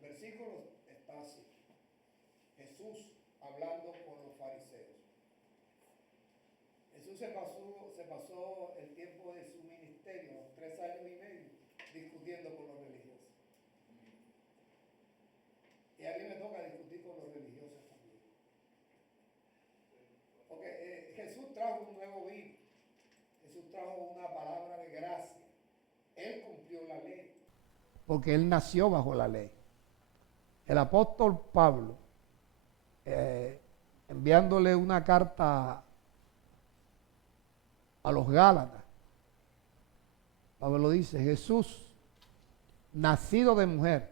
El versículo está así. Jesús hablando con los fariseos. Jesús se pasó el tiempo de su ministerio, los 3 años y medio, discutiendo con los religiosos. Y a mí me toca discutir con los religiosos también. Porque Jesús trajo un nuevo vino. Jesús trajo una palabra de gracia. Él cumplió la ley. Porque él nació bajo la ley. El apóstol Pablo, enviándole una carta a los Gálatas, Pablo dice: Jesús, nacido de mujer,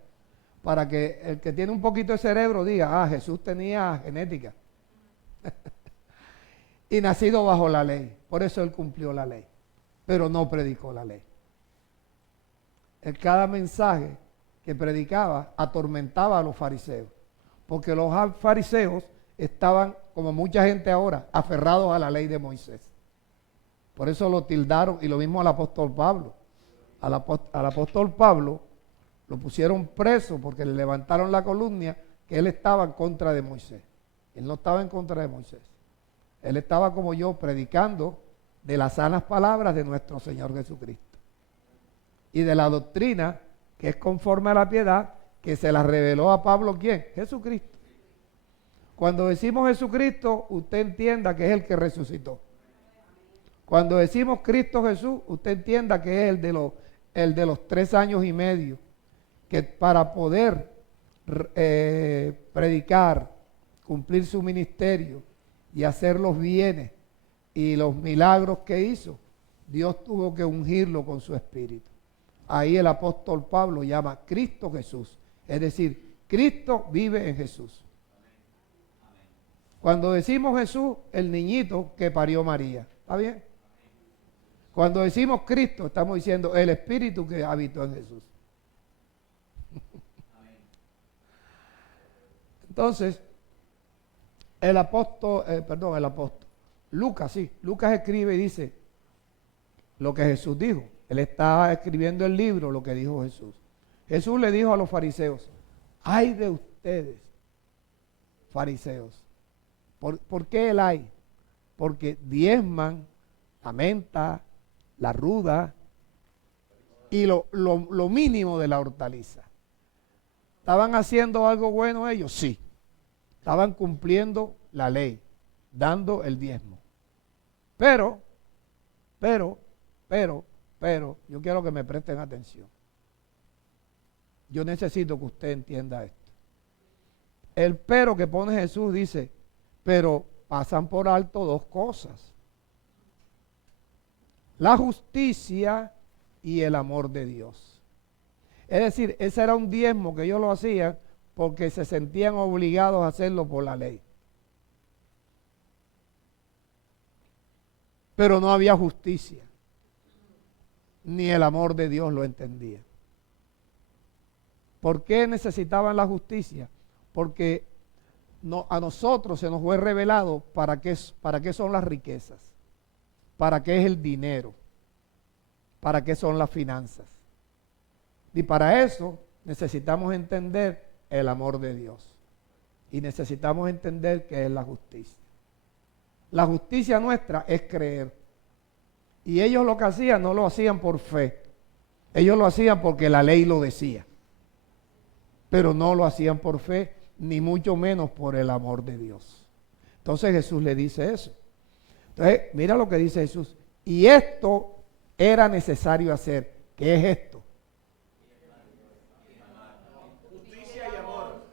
para que el que tiene un poquito de cerebro diga: Jesús tenía genética. Y nacido bajo la ley, por eso él cumplió la ley, pero no predicó la ley. En cada mensaje que predicaba atormentaba a los fariseos, porque los fariseos estaban, como mucha gente ahora, aferrados a la ley de Moisés. Por eso lo tildaron, y lo mismo al apóstol Pablo. Al apóstol Pablo lo pusieron preso porque le levantaron la calumnia que él estaba en contra de Moisés. Él no estaba en contra de Moisés. Él estaba como yo, predicando de las sanas palabras de nuestro Señor Jesucristo y de la doctrina que es conforme a la piedad, que se la reveló a Pablo, ¿quién? Jesucristo. Cuando decimos Jesucristo, usted entienda que es el que resucitó. Cuando decimos Cristo Jesús, usted entienda que es el de los 3 años y medio, que para poder predicar, cumplir su ministerio y hacer los bienes y los milagros que hizo, Dios tuvo que ungirlo con su espíritu. Ahí el apóstol Pablo llama Cristo Jesús, es decir, Cristo vive en Jesús. Cuando decimos Jesús, el niñito que parió María, ¿está bien? Cuando decimos Cristo, estamos diciendo el Espíritu que habitó en Jesús. Entonces, Lucas escribe y dice lo que Jesús dijo. Él está escribiendo el libro, lo que dijo Jesús. Jesús le dijo a los fariseos: ay de ustedes, fariseos. ¿Por qué el ay? Porque diezman la menta, la ruda y lo mínimo de la hortaliza. ¿Estaban haciendo algo bueno ellos? Sí. Estaban cumpliendo la ley, dando el diezmo. Pero, yo quiero que me presten atención. Yo necesito que usted entienda esto. El pero que pone Jesús dice: pero pasan por alto 2 cosas: la justicia y el amor de Dios. Es decir, ese era un diezmo que ellos lo hacían porque se sentían obligados a hacerlo por la ley. Pero no había justicia, ni el amor de Dios lo entendía. ¿Por qué necesitaban la justicia? Porque a nosotros se nos fue revelado para qué son las riquezas, para qué es el dinero, para qué son las finanzas. Y para eso necesitamos entender el amor de Dios. Y necesitamos entender qué es la justicia. La justicia nuestra es creer. Y ellos lo que hacían no lo hacían por fe. Ellos lo hacían porque la ley lo decía. Pero no lo hacían por fe, ni mucho menos por el amor de Dios. Entonces Jesús le dice eso. Entonces, mira lo que dice Jesús. Y esto era necesario hacer. ¿Qué es esto? Justicia y amor.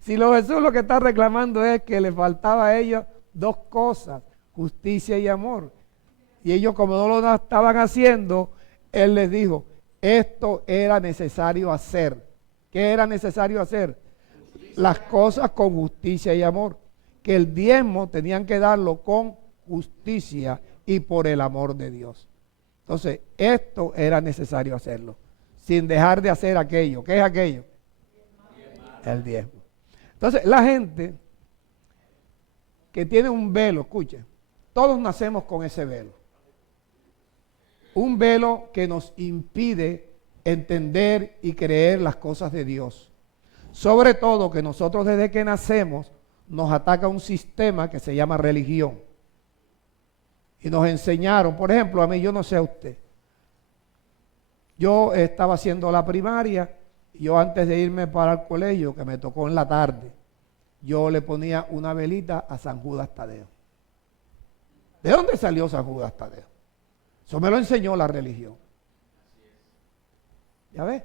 Si Jesús lo que está reclamando es que le faltaba a ellos 2 cosas: justicia y amor. Y ellos, como no lo estaban haciendo, Él les dijo: esto era necesario hacer. ¿Qué era necesario hacer? Las cosas con justicia y amor. Que el diezmo tenían que darlo con justicia y por el amor de Dios. Entonces, esto era necesario hacerlo, sin dejar de hacer aquello. ¿Qué es aquello? El diezmo. Entonces, la gente que tiene un velo, escuchen, todos nacemos con ese velo. Un velo que nos impide entender y creer las cosas de Dios. Sobre todo que nosotros desde que nacemos nos ataca un sistema que se llama religión. Y nos enseñaron, por ejemplo, a mí, yo no sé a usted. Yo estaba haciendo la primaria, y yo antes de irme para el colegio, que me tocó en la tarde, yo le ponía una velita a San Judas Tadeo. ¿De dónde salió San Judas Tadeo? Eso me lo enseñó la religión. ¿Ya ves?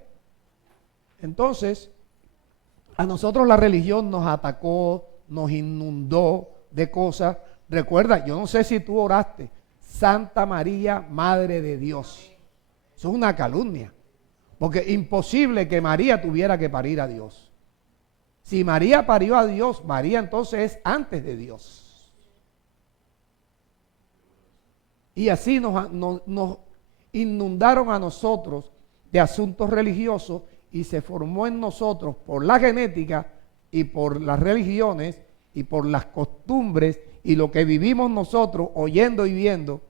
Entonces, a nosotros la religión nos atacó, nos inundó de cosas. Recuerda, yo no sé si tú oraste, Santa María, Madre de Dios. Eso es una calumnia, porque imposible que María tuviera que parir a Dios. Si María parió a Dios, María entonces es antes de Dios. Y así nos inundaron a nosotros de asuntos religiosos y se formó en nosotros por la genética y por las religiones y por las costumbres y lo que vivimos nosotros oyendo y viendo.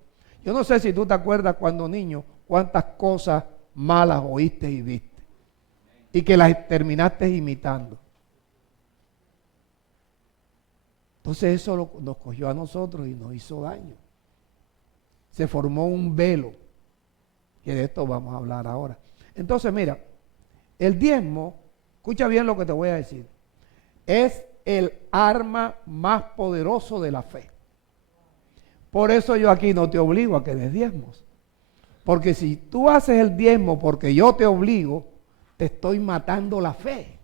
Yo no sé si tú te acuerdas cuando niño cuántas cosas malas oíste y viste y que las terminaste imitando. Entonces eso nos cogió a nosotros y nos hizo daño. Se formó un velo, que de esto vamos a hablar ahora. Entonces mira, el diezmo, escucha bien lo que te voy a decir, es el arma más poderoso de la fe. Por eso yo aquí no te obligo a que des diezmos. Porque si tú haces el diezmo porque yo te obligo, te estoy matando la fe.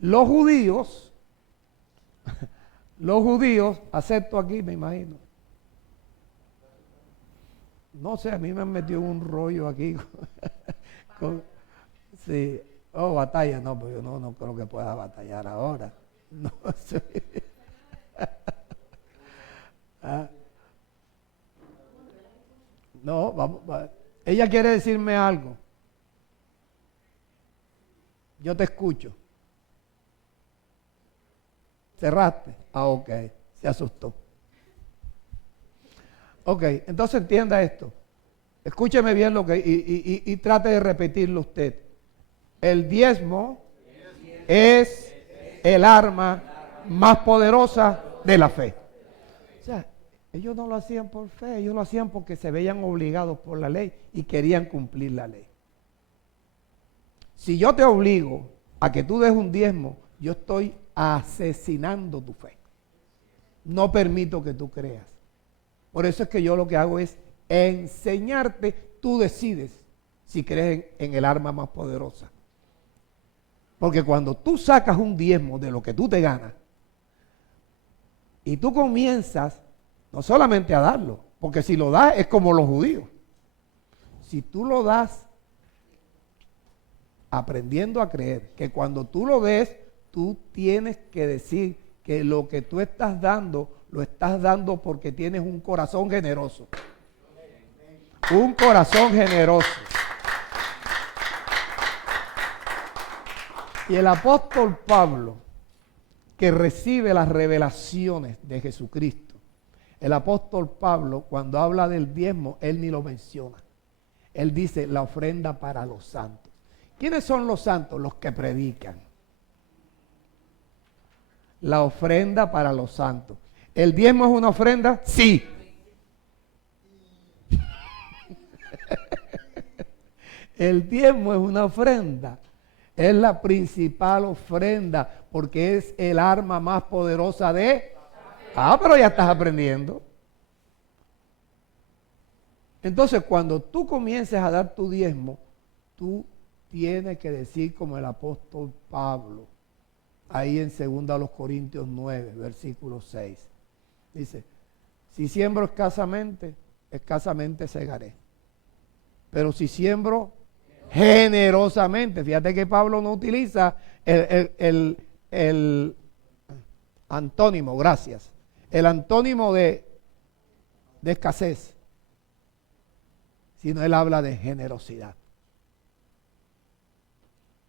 Los judíos, acepto aquí, me imagino. No sé, a mí me han metido un rollo aquí. Sí. Oh, batalla, no, pues yo no creo que pueda batallar ahora. No sé. No, vamos. Ella quiere decirme algo. Yo te escucho. ¿Cerraste? Ah, ok. Se asustó. Ok, entonces entienda esto. Escúcheme bien lo que y trate de repetirlo usted. El diezmo es el arma más poderosa de la fe. O sea, ellos no lo hacían por fe, ellos lo hacían porque se veían obligados por la ley y querían cumplir la ley. Si yo te obligo a que tú des un diezmo, yo estoy asesinando tu fe. No permito que tú creas. Por eso es que yo lo que hago es enseñarte, tú decides si crees en el arma más poderosa. Porque cuando tú sacas un diezmo de lo que tú te ganas y tú comienzas no solamente a darlo, porque si lo das es como los judíos. Si tú lo das aprendiendo a creer que cuando tú lo des, tú tienes que decir que lo que tú estás dando, lo estás dando porque tienes un corazón generoso. Un corazón generoso. Y el apóstol Pablo, que recibe las revelaciones de Jesucristo, el apóstol Pablo, cuando habla del diezmo, él ni lo menciona. Él dice la ofrenda para los santos. ¿Quiénes son los santos? Los que predican. La ofrenda para los santos. ¿El diezmo es una ofrenda? Sí. El diezmo es una ofrenda. Es la principal ofrenda porque es el arma más poderosa de... Ah, pero ya estás aprendiendo. Entonces, cuando tú comiences a dar tu diezmo, tú tienes que decir como el apóstol Pablo, ahí en 2 Corintios 9, versículo 6. Dice, si siembro escasamente, escasamente segaré. Pero si siembro generosamente, fíjate que Pablo no utiliza el antónimo, gracias, el antónimo de escasez, sino él habla de generosidad.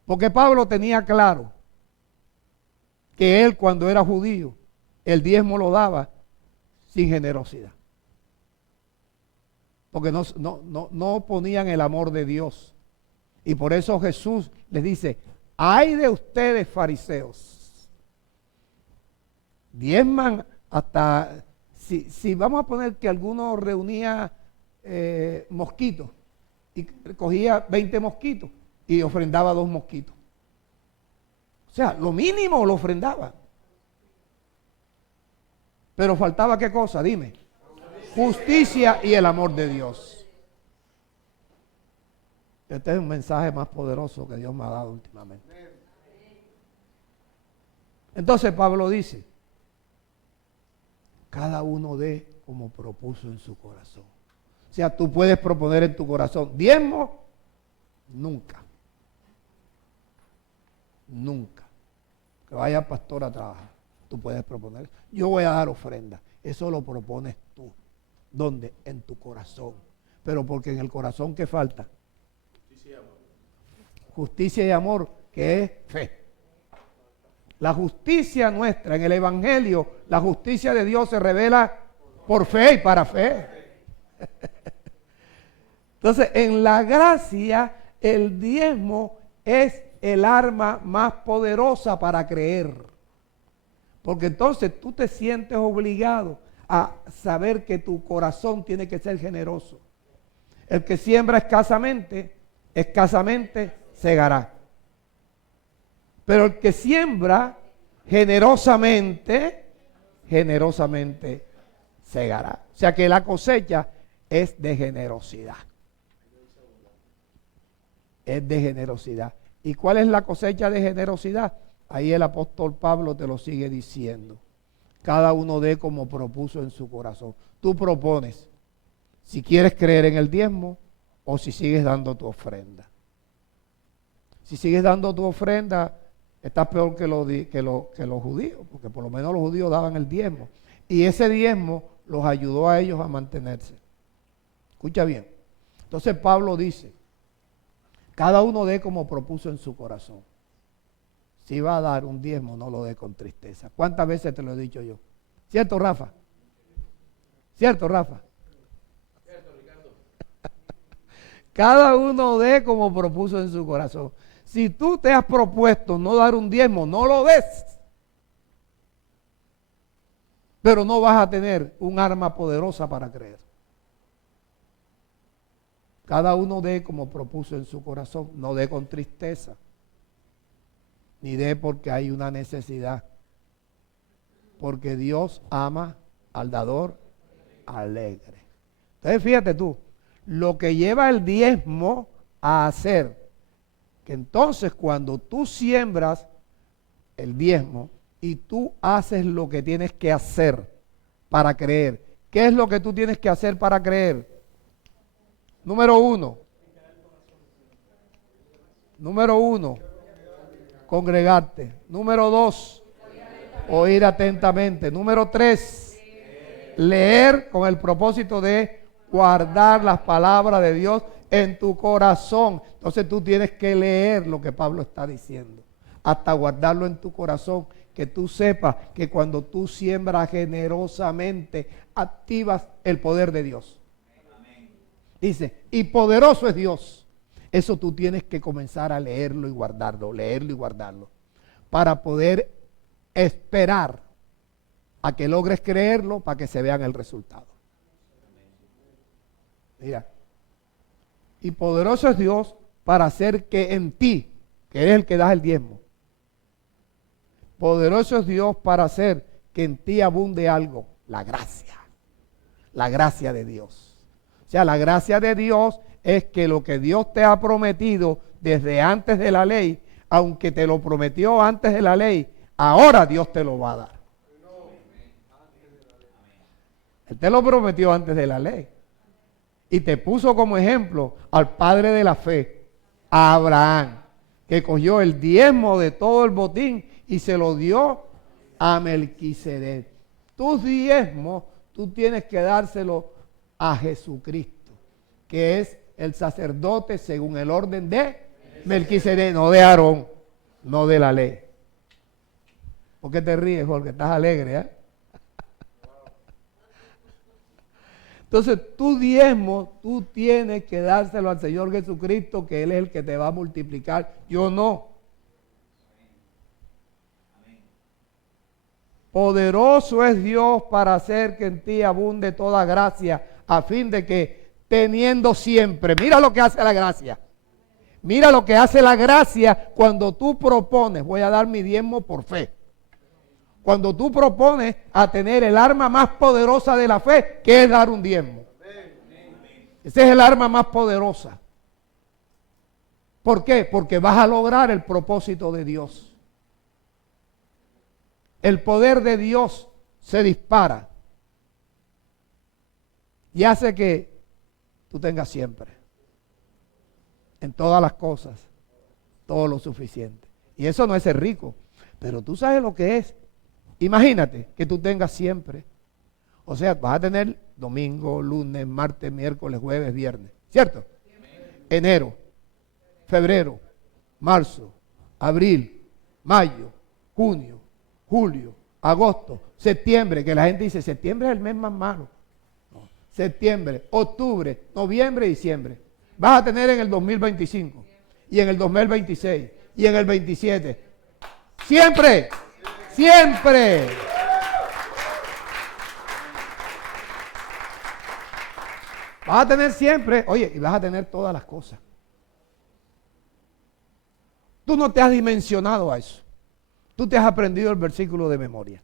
Porque Pablo tenía claro que él cuando era judío, el diezmo lo daba sin generosidad. porque no ponían el amor de Dios. Y por eso Jesús les dice, ay de ustedes fariseos, diezman hasta, si vamos a poner que alguno reunía mosquitos y cogía 20 mosquitos y ofrendaba 2 mosquitos. O sea, lo mínimo lo ofrendaba. Pero faltaba ¿qué cosa? Dime. Justicia y el amor de Dios. Este es un mensaje más poderoso que Dios me ha dado últimamente. Entonces Pablo dice, cada uno dé como propuso en su corazón. O sea, tú puedes proponer en tu corazón, diezmo, nunca. Nunca. Que vaya pastor a trabajar. Tú puedes proponer, yo voy a dar ofrenda. Eso lo propones tú. ¿Dónde? En tu corazón. Pero porque en el corazón, ¿qué falta? Justicia y amor. Justicia y amor, que es fe. La justicia nuestra en el Evangelio, la justicia de Dios se revela por fe y para fe. Entonces, en la gracia, el diezmo es el arma más poderosa para creer. Porque entonces tú te sientes obligado a saber que tu corazón tiene que ser generoso. El que siembra escasamente, escasamente segará. Pero el que siembra generosamente, generosamente segará. O sea que la cosecha es de generosidad. Es de generosidad. ¿Y cuál es la cosecha de generosidad? Ahí el apóstol Pablo te lo sigue diciendo. Cada uno dé como propuso en su corazón. Tú propones si quieres creer en el diezmo o si sigues dando tu ofrenda. Si sigues dando tu ofrenda, estás peor que los judíos, porque por lo menos los judíos daban el diezmo. Y ese diezmo los ayudó a ellos a mantenerse. Escucha bien. Entonces Pablo dice, cada uno dé como propuso en su corazón. Si va a dar un diezmo, no lo dé con tristeza. ¿Cuántas veces te lo he dicho yo? ¿Cierto, Rafa? ¿Cierto, Rafa? Cierto, Ricardo. Cada uno dé como propuso en su corazón. Si tú te has propuesto no dar un diezmo, no lo des. Pero no vas a tener un arma poderosa para creer. Cada uno dé como propuso en su corazón, no dé con tristeza. Ni dé porque hay una necesidad. Porque Dios ama al dador alegre. Entonces fíjate tú, lo que lleva el diezmo a hacer, que entonces cuando tú siembras el diezmo y tú haces lo que tienes que hacer para creer. ¿Qué es lo que tú tienes que hacer para creer? Número uno, congregarte. Número 2, oír atentamente. Número 3, leer con el propósito de guardar las palabras de Dios en tu corazón. Entonces tú tienes que leer lo que Pablo está diciendo, hasta guardarlo en tu corazón, que tú sepas que cuando tú siembras generosamente, activas el poder de Dios. Dice, y poderoso es Dios. Eso tú tienes que comenzar a leerlo y guardarlo, para poder esperar a que logres creerlo, para que se vean el resultado. Mira, y poderoso es Dios para hacer que en ti, que eres el que das el diezmo, poderoso es Dios para hacer que en ti abunde algo, la gracia de Dios. O sea, la gracia de Dios es que lo que Dios te ha prometido desde antes de la ley, aunque te lo prometió antes de la ley, ahora Dios te lo va a dar. Él te lo prometió antes de la ley. Y te puso como ejemplo al padre de la fe, a Abraham, que cogió el diezmo de todo el botín y se lo dio a Melquisedec. Tus diezmos, tú tienes que dárselo a Jesucristo, que es el sacerdote según el orden de Melquisedec, no de Aarón, no de la ley. ¿Por qué te ríes, Jorge? Estás alegre, ¿eh? Entonces, tu diezmo, tú tienes que dárselo al Señor Jesucristo, que Él es el que te va a multiplicar. Yo no. Poderoso es Dios para hacer que en ti abunde toda gracia, a fin de que teniendo siempre, mira lo que hace la gracia. Mira lo que hace la gracia cuando tú propones, voy a dar mi diezmo por fe. Cuando tú propones a tener el arma más poderosa de la fe, que es dar un diezmo. Ese es el arma más poderosa. ¿Por qué? Porque vas a lograr el propósito de Dios. El poder de Dios se dispara y hace que tú tengas siempre, en todas las cosas, todo lo suficiente. Y eso no es ser rico, pero tú sabes lo que es. Imagínate que tú tengas siempre. O sea, vas a tener domingo, lunes, martes, miércoles, jueves, viernes. ¿Cierto? Enero, febrero, marzo, abril, mayo, junio, julio, agosto, septiembre, que la gente dice, septiembre es el mes más malo. No. Septiembre, octubre, noviembre, diciembre. Vas a tener en el 2025 y en el 2026 y en el 27. Siempre, siempre. Vas a tener siempre, oye, y vas a tener todas las cosas. Tú no te has dimensionado a eso. Tú te has aprendido el versículo de memoria.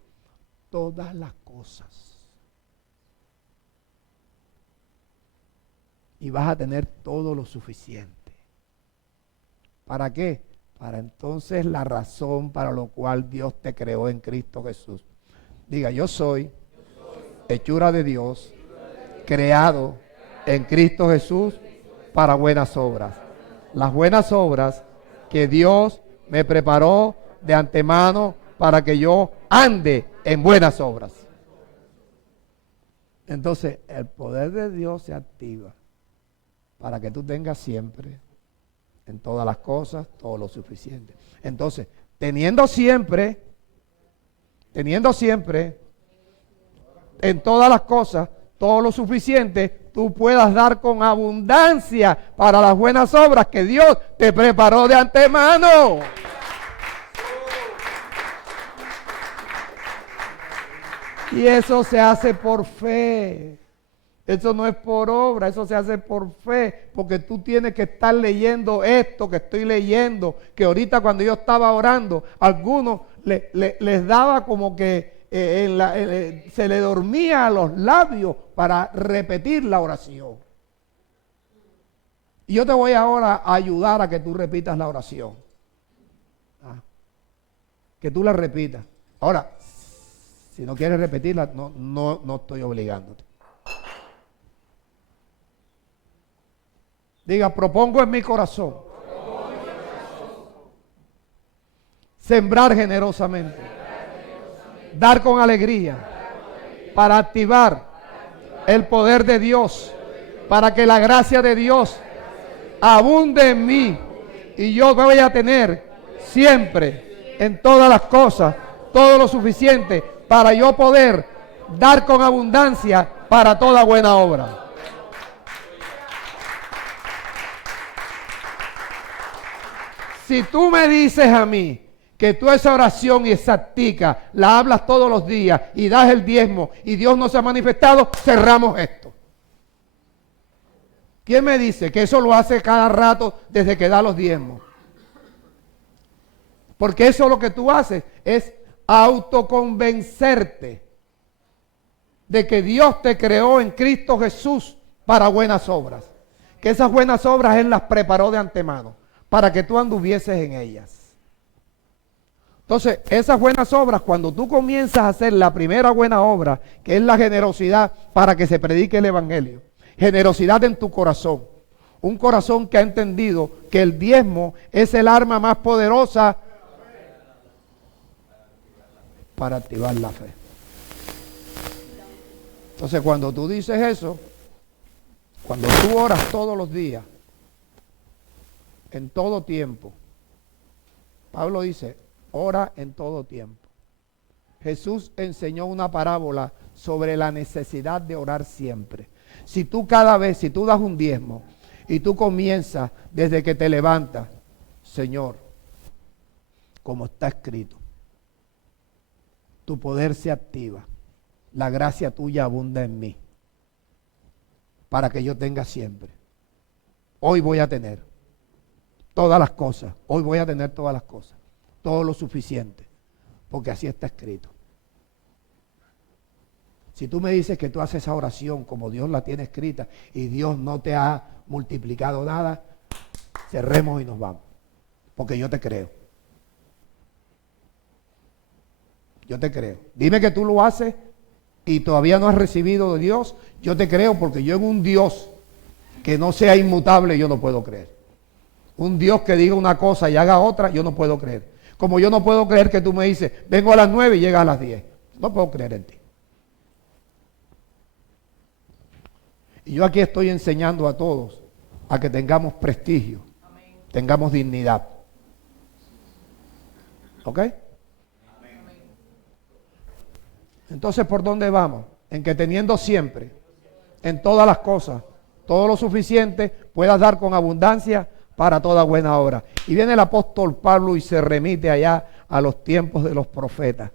Todas las cosas. Y vas a tener todo lo suficiente. ¿Para qué? Para entonces la razón para lo cual Dios te creó en Cristo Jesús. Diga, yo soy hechura de Dios, creado en Cristo Jesús para buenas obras. Las buenas obras que Dios me preparó de antemano para que yo ande en buenas obras. Entonces, el poder de Dios se activa para que tú tengas siempre, en todas las cosas, todo lo suficiente. Entonces, teniendo siempre, en todas las cosas, todo lo suficiente, tú puedas dar con abundancia para las buenas obras que Dios te preparó de antemano. Y eso se hace por fe. Eso no es por obra, eso se hace por fe, porque tú tienes que estar leyendo esto que estoy leyendo, que ahorita cuando yo estaba orando, algunos les daba como que se le dormía a los labios para repetir la oración. Y yo te voy ahora a ayudar a que tú repitas la oración. Que tú la repitas. Ahora, si no quieres repetirla, no estoy obligándote. Diga, propongo en mi corazón sembrar generosamente, dar con alegría, para activar el poder de Dios, para que la gracia de Dios abunde en mí y yo voy a tener siempre, en todas las cosas, todo lo suficiente para yo poder dar con abundancia para toda buena obra. Si tú me dices a mí que tú esa oración y esa tica la hablas todos los días y das el diezmo y Dios no se ha manifestado, cerramos esto. ¿Quién me dice que eso lo hace cada rato desde que da los diezmos? Porque eso lo que tú haces es autoconvencerte de que Dios te creó en Cristo Jesús para buenas obras. Que esas buenas obras Él las preparó de antemano para que tú anduvieses en ellas. Entonces, esas buenas obras, cuando tú comienzas a hacer la primera buena obra, que es la generosidad para que se predique el evangelio, generosidad en tu corazón, un corazón que ha entendido que el diezmo es el arma más poderosa para activar la fe. Entonces, cuando tú dices eso, cuando tú oras todos los días, en todo tiempo, Pablo dice, ora en todo tiempo. Jesús enseñó una parábola sobre la necesidad de orar siempre. Si tú cada vez, si tú das un diezmo y tú comienzas desde que te levantas, Señor, como está escrito, tu poder se activa, la gracia tuya abunda en mí, para que yo tenga siempre. Hoy voy a tener todas las cosas, hoy voy a tener todas las cosas, todo lo suficiente, porque así está escrito. Si tú me dices que tú haces esa oración como Dios la tiene escrita y Dios no te ha multiplicado nada, cerremos y nos vamos, porque yo te creo. Yo te creo. Dime que tú lo haces y todavía no has recibido de Dios, yo te creo, porque yo en un Dios que no sea inmutable yo no puedo creer. Un Dios que diga una cosa y haga otra, yo no puedo creer. Como yo no puedo creer que tú me dices, vengo a las 9 y llega a las 10. No puedo creer en ti. Y yo aquí estoy enseñando a todos a que tengamos prestigio, amén, tengamos dignidad. ¿Ok? Amén. Entonces, ¿por dónde vamos? En que teniendo siempre, en todas las cosas, todo lo suficiente, puedas dar con abundancia para toda buena obra. Y viene el apóstol Pablo y se remite allá a los tiempos de los profetas.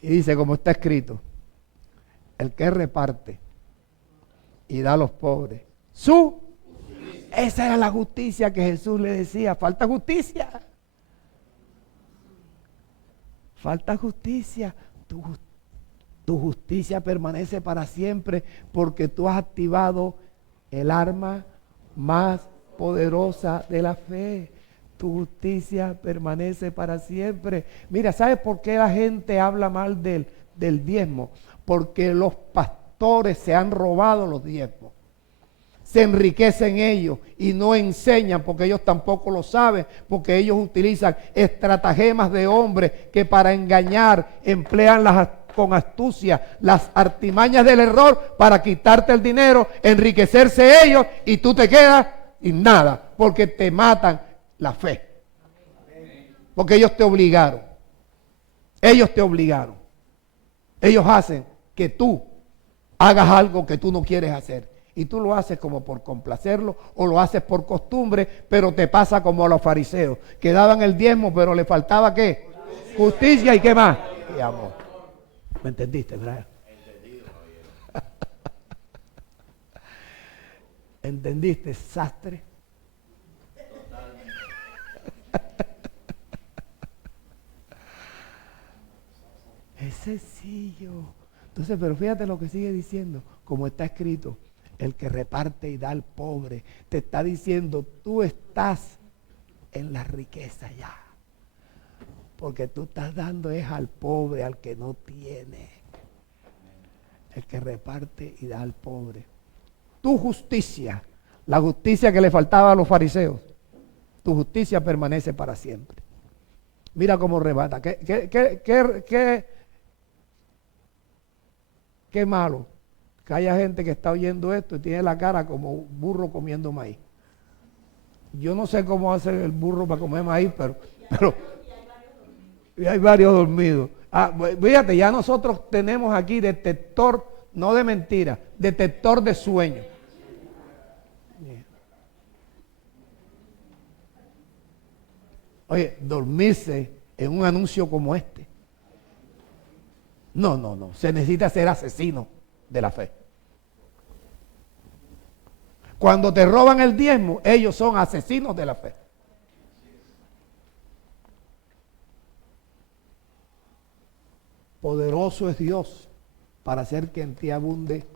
Y dice, como está escrito, el que reparte y da a los pobres. Esa era la justicia que Jesús le decía. Falta justicia. Falta justicia. Tu justicia permanece para siempre porque tú has activado el arma más poderosa de la fe. Tu justicia permanece para siempre. Mira, ¿sabes por qué la gente habla mal del diezmo? Porque los pastores se han robado los diezmos. Se enriquecen ellos y no enseñan porque ellos tampoco lo saben, porque ellos utilizan estratagemas de hombres que para engañar emplean con astucia las artimañas del error para quitarte el dinero, enriquecerse ellos y tú te quedas sin nada porque te matan la fe. Porque ellos te obligaron. Ellos te obligaron. Ellos hacen que tú hagas algo que tú no quieres hacer. Y tú lo haces como por complacerlo o lo haces por costumbre, pero te pasa como a los fariseos, que daban el diezmo, pero le faltaba ¿qué? Justicia y ¿qué más? Y amor. ¿Me entendiste, Brian? ¿Entendiste, sastre? Es sencillo. Entonces, pero fíjate lo que sigue diciendo, como está escrito, el que reparte y da al pobre, te está diciendo, tú estás en la riqueza ya. Porque tú estás dando es al pobre, al que no tiene. El que reparte y da al pobre. Tu justicia, la justicia que le faltaba a los fariseos, tu justicia permanece para siempre. Mira cómo rebata. Qué malo que haya gente que está oyendo esto y tiene la cara como un burro comiendo maíz. Yo no sé cómo hace el burro para comer maíz, pero y hay varios dormidos. Fíjate, ya nosotros tenemos aquí detector, no de mentiras, detector de sueños. Oye, dormirse en un anuncio como este. No. Se necesita ser asesino de la fe. Cuando te roban el diezmo, ellos son asesinos de la fe. Poderoso es Dios para hacer que en ti abunde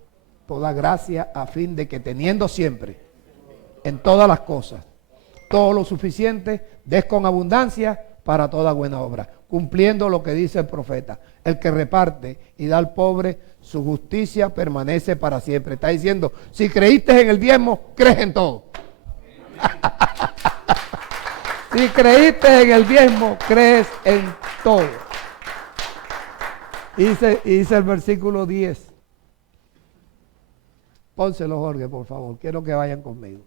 toda gracia, a fin de que teniendo siempre en todas las cosas todo lo suficiente, des con abundancia para toda buena obra, cumpliendo lo que dice el profeta. El que reparte y da al pobre, su justicia permanece para siempre. Está diciendo, si creíste en el diezmo, crees en todo. Si creíste en el diezmo, crees en todo. Y dice el versículo 10. Pónselo, Jorge, por favor. Quiero que vayan conmigo.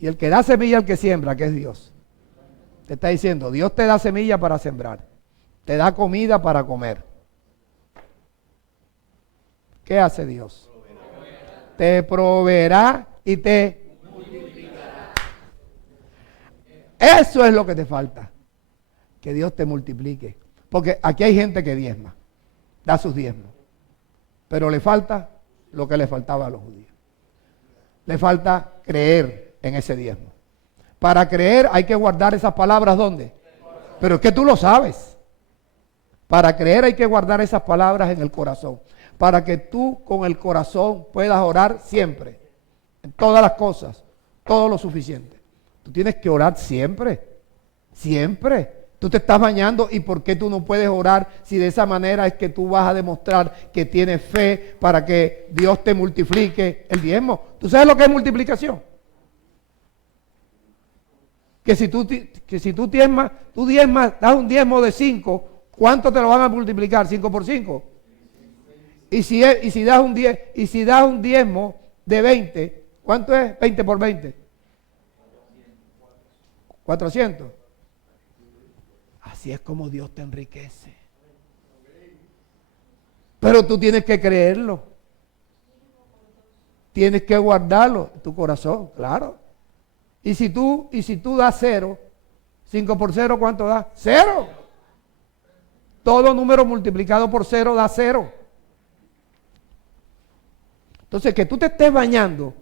Y el que da semilla al que siembra, que es Dios. Te está diciendo, Dios te da semilla para sembrar. Te da comida para comer. ¿Qué hace Dios? Te proveerá y te multiplicará. Eso es lo que te falta. Que Dios te multiplique. Porque aquí hay gente que diezma, da sus diezmos. Pero le falta lo que le faltaba a los judíos. Le falta creer en ese diezmo. Para creer hay que guardar esas palabras, ¿dónde? Pero es que tú lo sabes. Para creer hay que guardar esas palabras en el corazón. Para que tú con el corazón puedas orar siempre. En todas las cosas. Todo lo suficiente. Tú tienes que orar siempre. Siempre. Tú te estás bañando y ¿por qué tú no puedes orar si de esa manera es que tú vas a demostrar que tienes fe para que Dios te multiplique el diezmo? ¿Tú sabes lo que es multiplicación? Que si tú diezmas, das un diezmo de 5, ¿cuánto te lo van a multiplicar? 5 por 5. Y si das un diezmo de 20, ¿cuánto es 20 por 20? 400. Así es como Dios te enriquece. Pero tú tienes que creerlo. Tienes que guardarlo en tu corazón, claro. Y si tú das 0, 5 por 0, ¿cuánto da? 0. Todo número multiplicado por 0 da 0. Entonces, que tú te estés bañando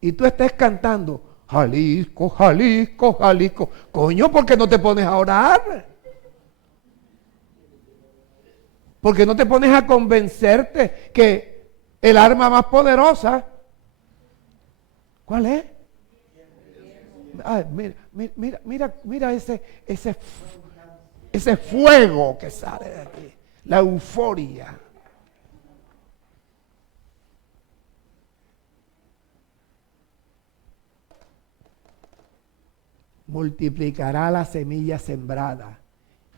y tú estés cantando, Jalisco, Jalisco, Jalisco. Coño, ¿por qué no te pones a orar? Porque no te pones a convencerte que el arma más poderosa, ¿cuál es? Ay, mira ese fuego que sale de aquí, la euforia. Multiplicará la semilla sembrada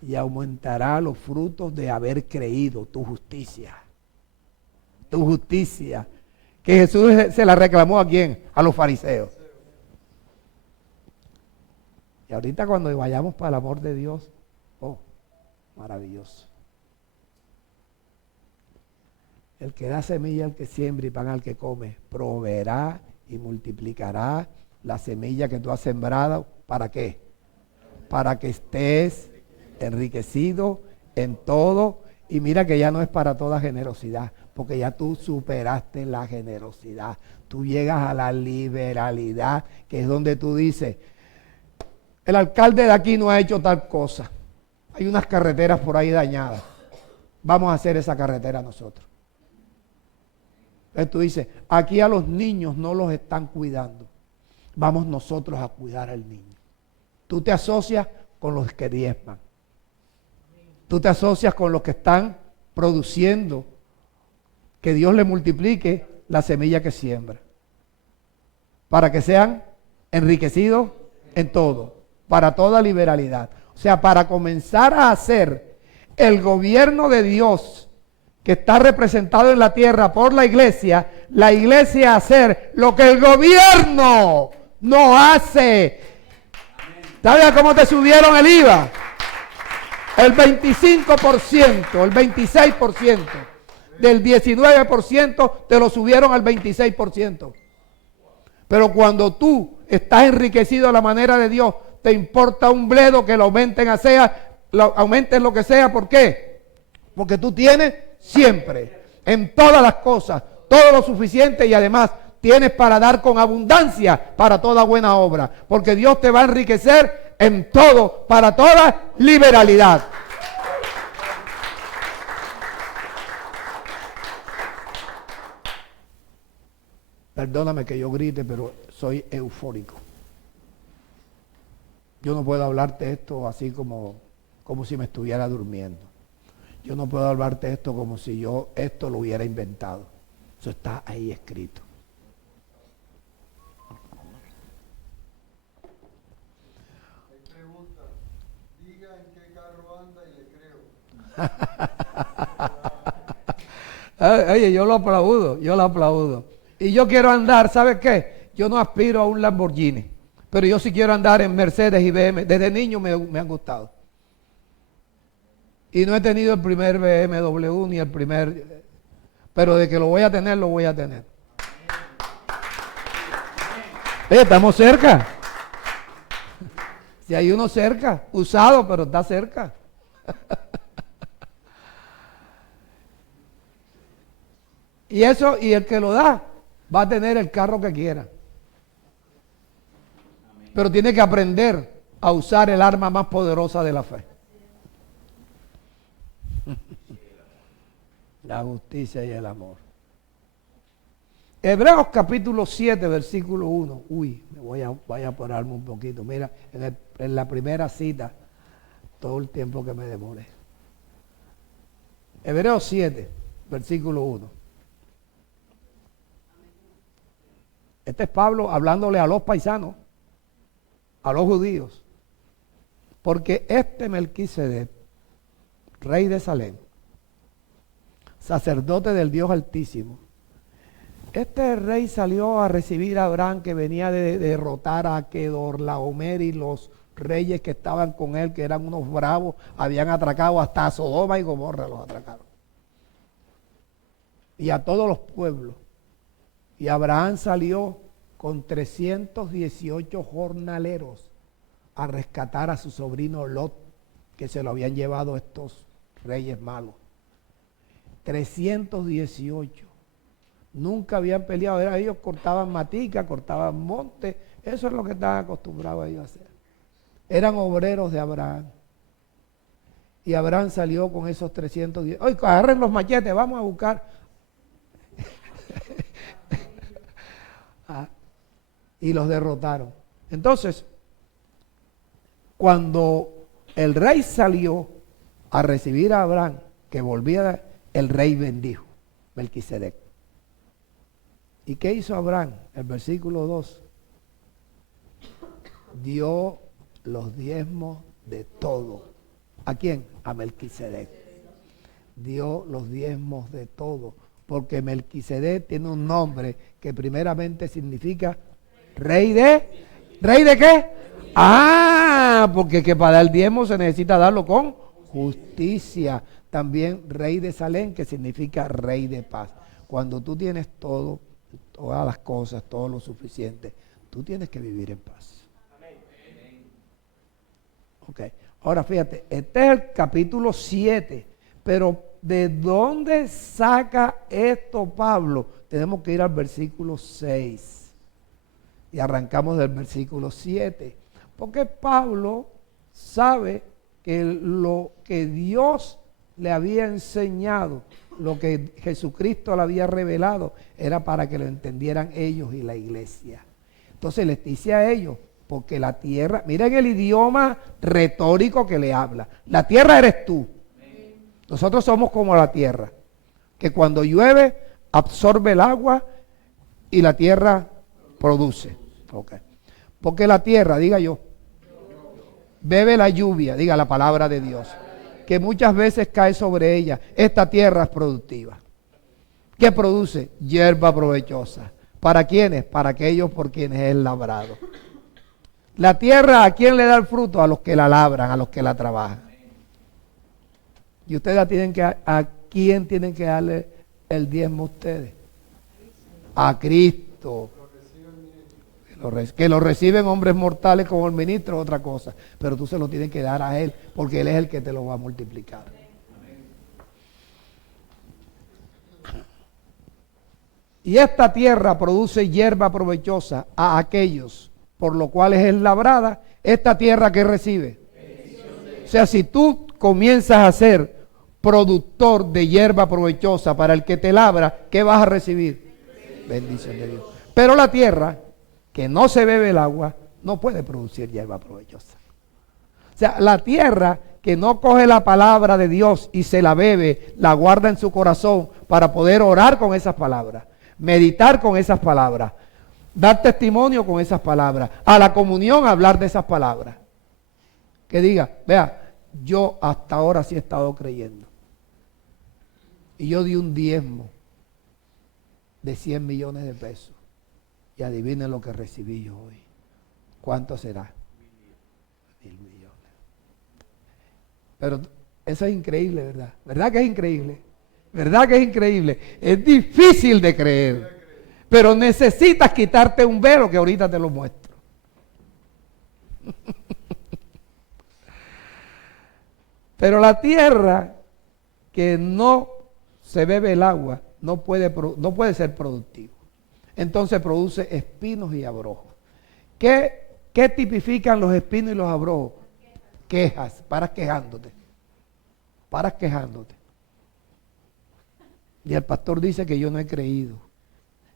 y aumentará los frutos de haber creído, tu justicia. Tu justicia. Que Jesús se la reclamó ¿a quién? A los fariseos. Y ahorita cuando vayamos para el amor de Dios, oh, maravilloso. El que da semilla al que siembra y pan al que come, proveerá y multiplicará la semilla que tú has sembrado. ¿Para qué? Para que estés enriquecido en todo. Y mira que ya no es para toda generosidad, porque ya tú superaste la generosidad. Tú llegas a la liberalidad, que es donde tú dices, el alcalde de aquí no ha hecho tal cosa. Hay unas carreteras por ahí dañadas. Vamos a hacer esa carretera nosotros. Entonces tú dices, aquí a los niños no los están cuidando. Vamos nosotros a cuidar al niño. Tú te asocias con los que diezman. Tú te asocias con los que están produciendo que Dios le multiplique la semilla que siembra. Para que sean enriquecidos en todo, para toda liberalidad. O sea, para comenzar a hacer el gobierno de Dios que está representado en la tierra por la iglesia hacer lo que el gobierno no hace. ¿Sabes cómo te subieron el IVA? El 25%, el 26%, del 19% te lo subieron al 26%. Pero cuando tú estás enriquecido a la manera de Dios, te importa un bledo que lo aumenten aumenten lo que sea. ¿Por qué? Porque tú tienes siempre, en todas las cosas, todo lo suficiente y además tienes para dar con abundancia para toda buena obra. Porque Dios te va a enriquecer en todo, para toda liberalidad. Perdóname que yo grite, pero soy eufórico. Yo no puedo hablarte esto así como si me estuviera durmiendo. Yo no puedo hablarte esto como si yo esto lo hubiera inventado. Eso está ahí escrito. Hay preguntas. Diga en qué carro anda y le creo. Oye, yo lo aplaudo. Y yo quiero andar, ¿sabes qué? Yo no aspiro a un Lamborghini, pero yo sí quiero andar en Mercedes y BMW. Desde niño me han gustado. Y no he tenido el primer BMW ni el primer... Pero de que lo voy a tener, lo voy a tener. Estamos cerca. Si hay uno cerca, usado, pero está cerca. Y eso, y el que lo da, va a tener el carro que quiera. Pero tiene que aprender a usar el arma más poderosa de la fe. La justicia y el amor. Hebreos capítulo 7, versículo 1. Uy, voy a apurarme un poquito. Mira, en la primera cita, todo el tiempo que me demoré. Hebreos 7, versículo 1. Este es Pablo hablándole a los paisanos, a los judíos. Porque este Melquisedec, rey de Salem, sacerdote del Dios Altísimo, este rey salió a recibir a Abraham, que venía de derrotar a Kedorlaomer, y los reyes que estaban con él, que eran unos bravos, habían atracado hasta a Sodoma y Gomorra, los atracaron. Y a todos los pueblos. Y Abraham salió con 318 jornaleros a rescatar a su sobrino Lot, que se lo habían llevado estos reyes malos. 318. Nunca habían peleado. Ellos cortaban matica, cortaban monte. Eso es lo que estaban acostumbrados ellos a hacer. Eran obreros de Abraham. Y Abraham salió con esos 310. Oye, agarren los machetes, vamos a buscar. Y los derrotaron. Entonces, cuando el rey salió a recibir a Abraham, que volvía, el rey bendijo Melquisedec. ¿Y qué hizo Abraham? El versículo 2. Dio los diezmos de todo. ¿A quién? A Melquisedec. Dio los diezmos de todo. Porque Melquisedec tiene un nombre que primeramente significa rey de... ¿Rey de qué? Porque que para dar el diezmo se necesita darlo con justicia. También rey de Salem, que significa rey de paz. Cuando tú tienes todo, todas las cosas, todo lo suficiente, tú tienes que vivir en paz. Ok, ahora fíjate, este es el capítulo 7, pero ¿de dónde saca esto Pablo? Tenemos que ir al versículo 6 y arrancamos del versículo 7, porque Pablo sabe que lo que Dios le había enseñado, lo que Jesucristo le había revelado, era para que lo entendieran ellos y la iglesia. Entonces les dice a ellos, porque la tierra, miren el idioma retórico que le habla, la tierra eres tú. Nosotros somos como la tierra, que cuando llueve absorbe el agua y la tierra produce. Okay. Porque la tierra, diga yo, bebe la lluvia, diga la palabra de Dios, que muchas veces cae sobre ella. Esta tierra es productiva. ¿Qué produce? Hierba provechosa. ¿Para quiénes? Para aquellos por quienes es labrado. La tierra, ¿a quién le da el fruto? A los que la labran, a los que la trabajan. Y ustedes ¿a quién tienen que darle el diezmo ustedes? A Cristo. Que lo reciben hombres mortales como el ministro es otra cosa, pero tú se lo tienes que dar a Él, porque Él es el que te lo va a multiplicar. Y esta tierra produce hierba provechosa a aquellos por lo cual es labrada. Esta tierra que recibe. O sea, si tú comienzas a ser productor de hierba provechosa para el que te labra, ¿qué vas a recibir? Bendición de Dios. Pero la tierra que no se bebe el agua, no puede producir hierba provechosa. O sea, la tierra que no coge la palabra de Dios y se la bebe, la guarda en su corazón para poder orar con esas palabras, meditar con esas palabras, dar testimonio con esas palabras, a la comunión hablar de esas palabras. Que diga, vea, yo hasta ahora sí he estado creyendo. Y yo di un diezmo de 100 millones de pesos. Y adivinen lo que recibí yo hoy. ¿Cuánto será? 1.000 millones. Pero eso es increíble, ¿verdad? ¿Verdad que es increíble? ¿Verdad que es increíble? Es difícil de creer. Pero necesitas quitarte un velo que ahorita te lo muestro. Pero la tierra que no se bebe el agua no puede ser productivo. Entonces produce espinos y abrojos. ¿Qué tipifican los espinos y los abrojos? Quejas, paras quejándote. Paras quejándote. Y el pastor dice que yo no he creído.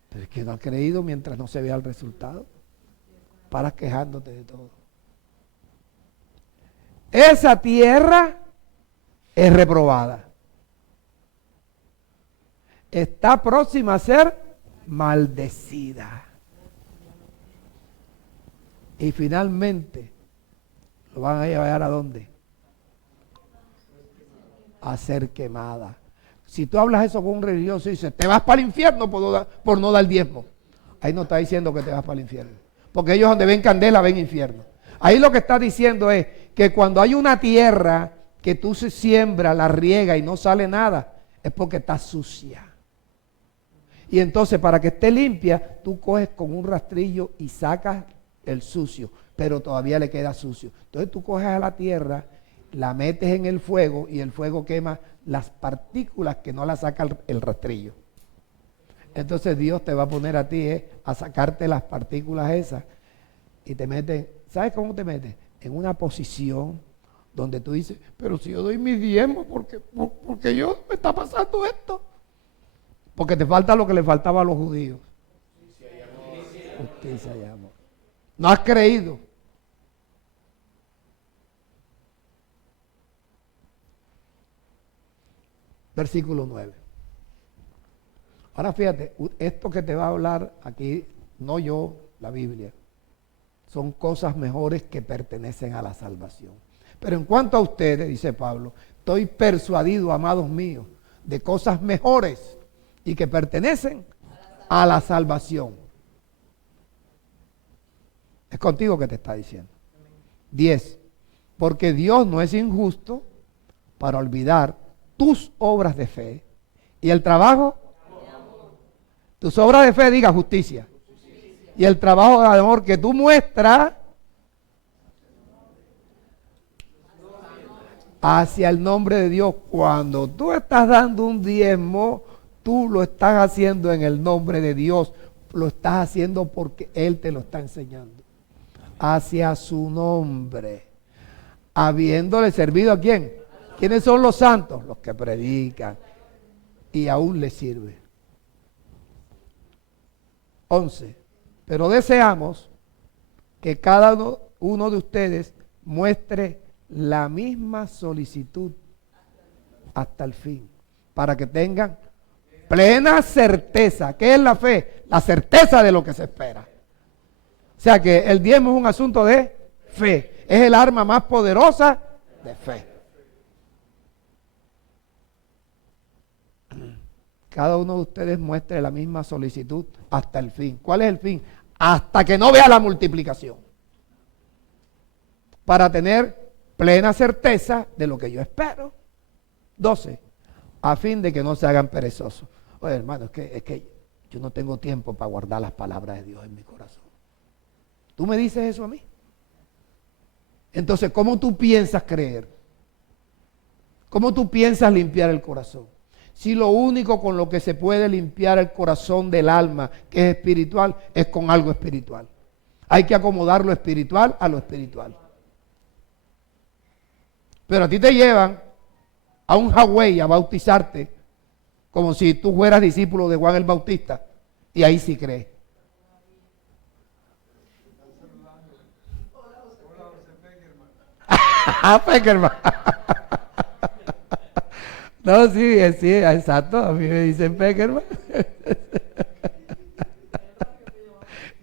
Pero es que no ha creído mientras no se vea el resultado. Paras quejándote de todo. Esa tierra es reprobada. Está próxima a ser maldecida. Y finalmente lo van a llevar ¿a dónde? A ser quemada. Si tú hablas eso con un religioso y dices, te vas para el infierno por no dar diezmo. Ahí no está diciendo que te vas para el infierno. Porque ellos donde ven candela ven infierno. Ahí lo que está diciendo es que cuando hay una tierra que tú se siembra, la riega y no sale nada, es porque está sucia. Y entonces para que esté limpia, tú coges con un rastrillo y sacas el sucio, pero todavía le queda sucio. Entonces tú coges a la tierra, la metes en el fuego y el fuego quema las partículas que no las saca el rastrillo. Entonces Dios te va a poner a ti a sacarte las partículas esas y te mete, ¿sabes cómo te metes? En una posición donde tú dices, pero si yo doy mi diezmo, porque yo me está pasando esto. Porque te falta lo que le faltaba a los judíos. Justicia y amor. No has creído. Versículo 9. Ahora fíjate, esto que te va a hablar aquí, no yo, la Biblia, son cosas mejores que pertenecen a la salvación. Pero en cuanto a ustedes, dice Pablo, estoy persuadido, amados míos, de cosas mejores y que pertenecen a la salvación. Es contigo que te está diciendo. 10. Porque Dios no es injusto para olvidar tus obras de fe y el trabajo. Tus obras de fe, diga justicia. Y el trabajo de amor que tú muestras hacia el nombre de Dios. Cuando tú estás dando un diezmo, tú lo estás haciendo en el nombre de Dios. Lo estás haciendo porque Él te lo está enseñando. Hacia su nombre. Habiéndole servido ¿a quién? ¿Quiénes son los santos? Los que predican. Y aún les sirve. 11. Pero deseamos que cada uno de ustedes muestre la misma solicitud hasta el fin, para que tengan plena certeza. ¿Qué es la fe? La certeza de lo que se espera. O sea que el diezmo es un asunto de fe. Es el arma más poderosa de fe. Cada uno de ustedes muestre la misma solicitud hasta el fin. ¿Cuál es el fin? Hasta que no vea la multiplicación. Para tener plena certeza de lo que yo espero. 12. A fin de que no se hagan perezosos. Oye, hermano, es que yo no tengo tiempo para guardar las palabras de Dios en mi corazón. ¿Tú me dices eso a mí? Entonces, ¿cómo tú piensas creer? ¿Cómo tú piensas limpiar el corazón? Si lo único con lo que se puede limpiar el corazón del alma, que es espiritual, es con algo espiritual. Hay que acomodar lo espiritual a lo espiritual. Pero a ti te llevan a un Hawái a bautizarte como si tú fueras discípulo de Juan el Bautista, y ahí sí crees. Peckerman. No, sí, exacto, a mí me dicen Peckerman.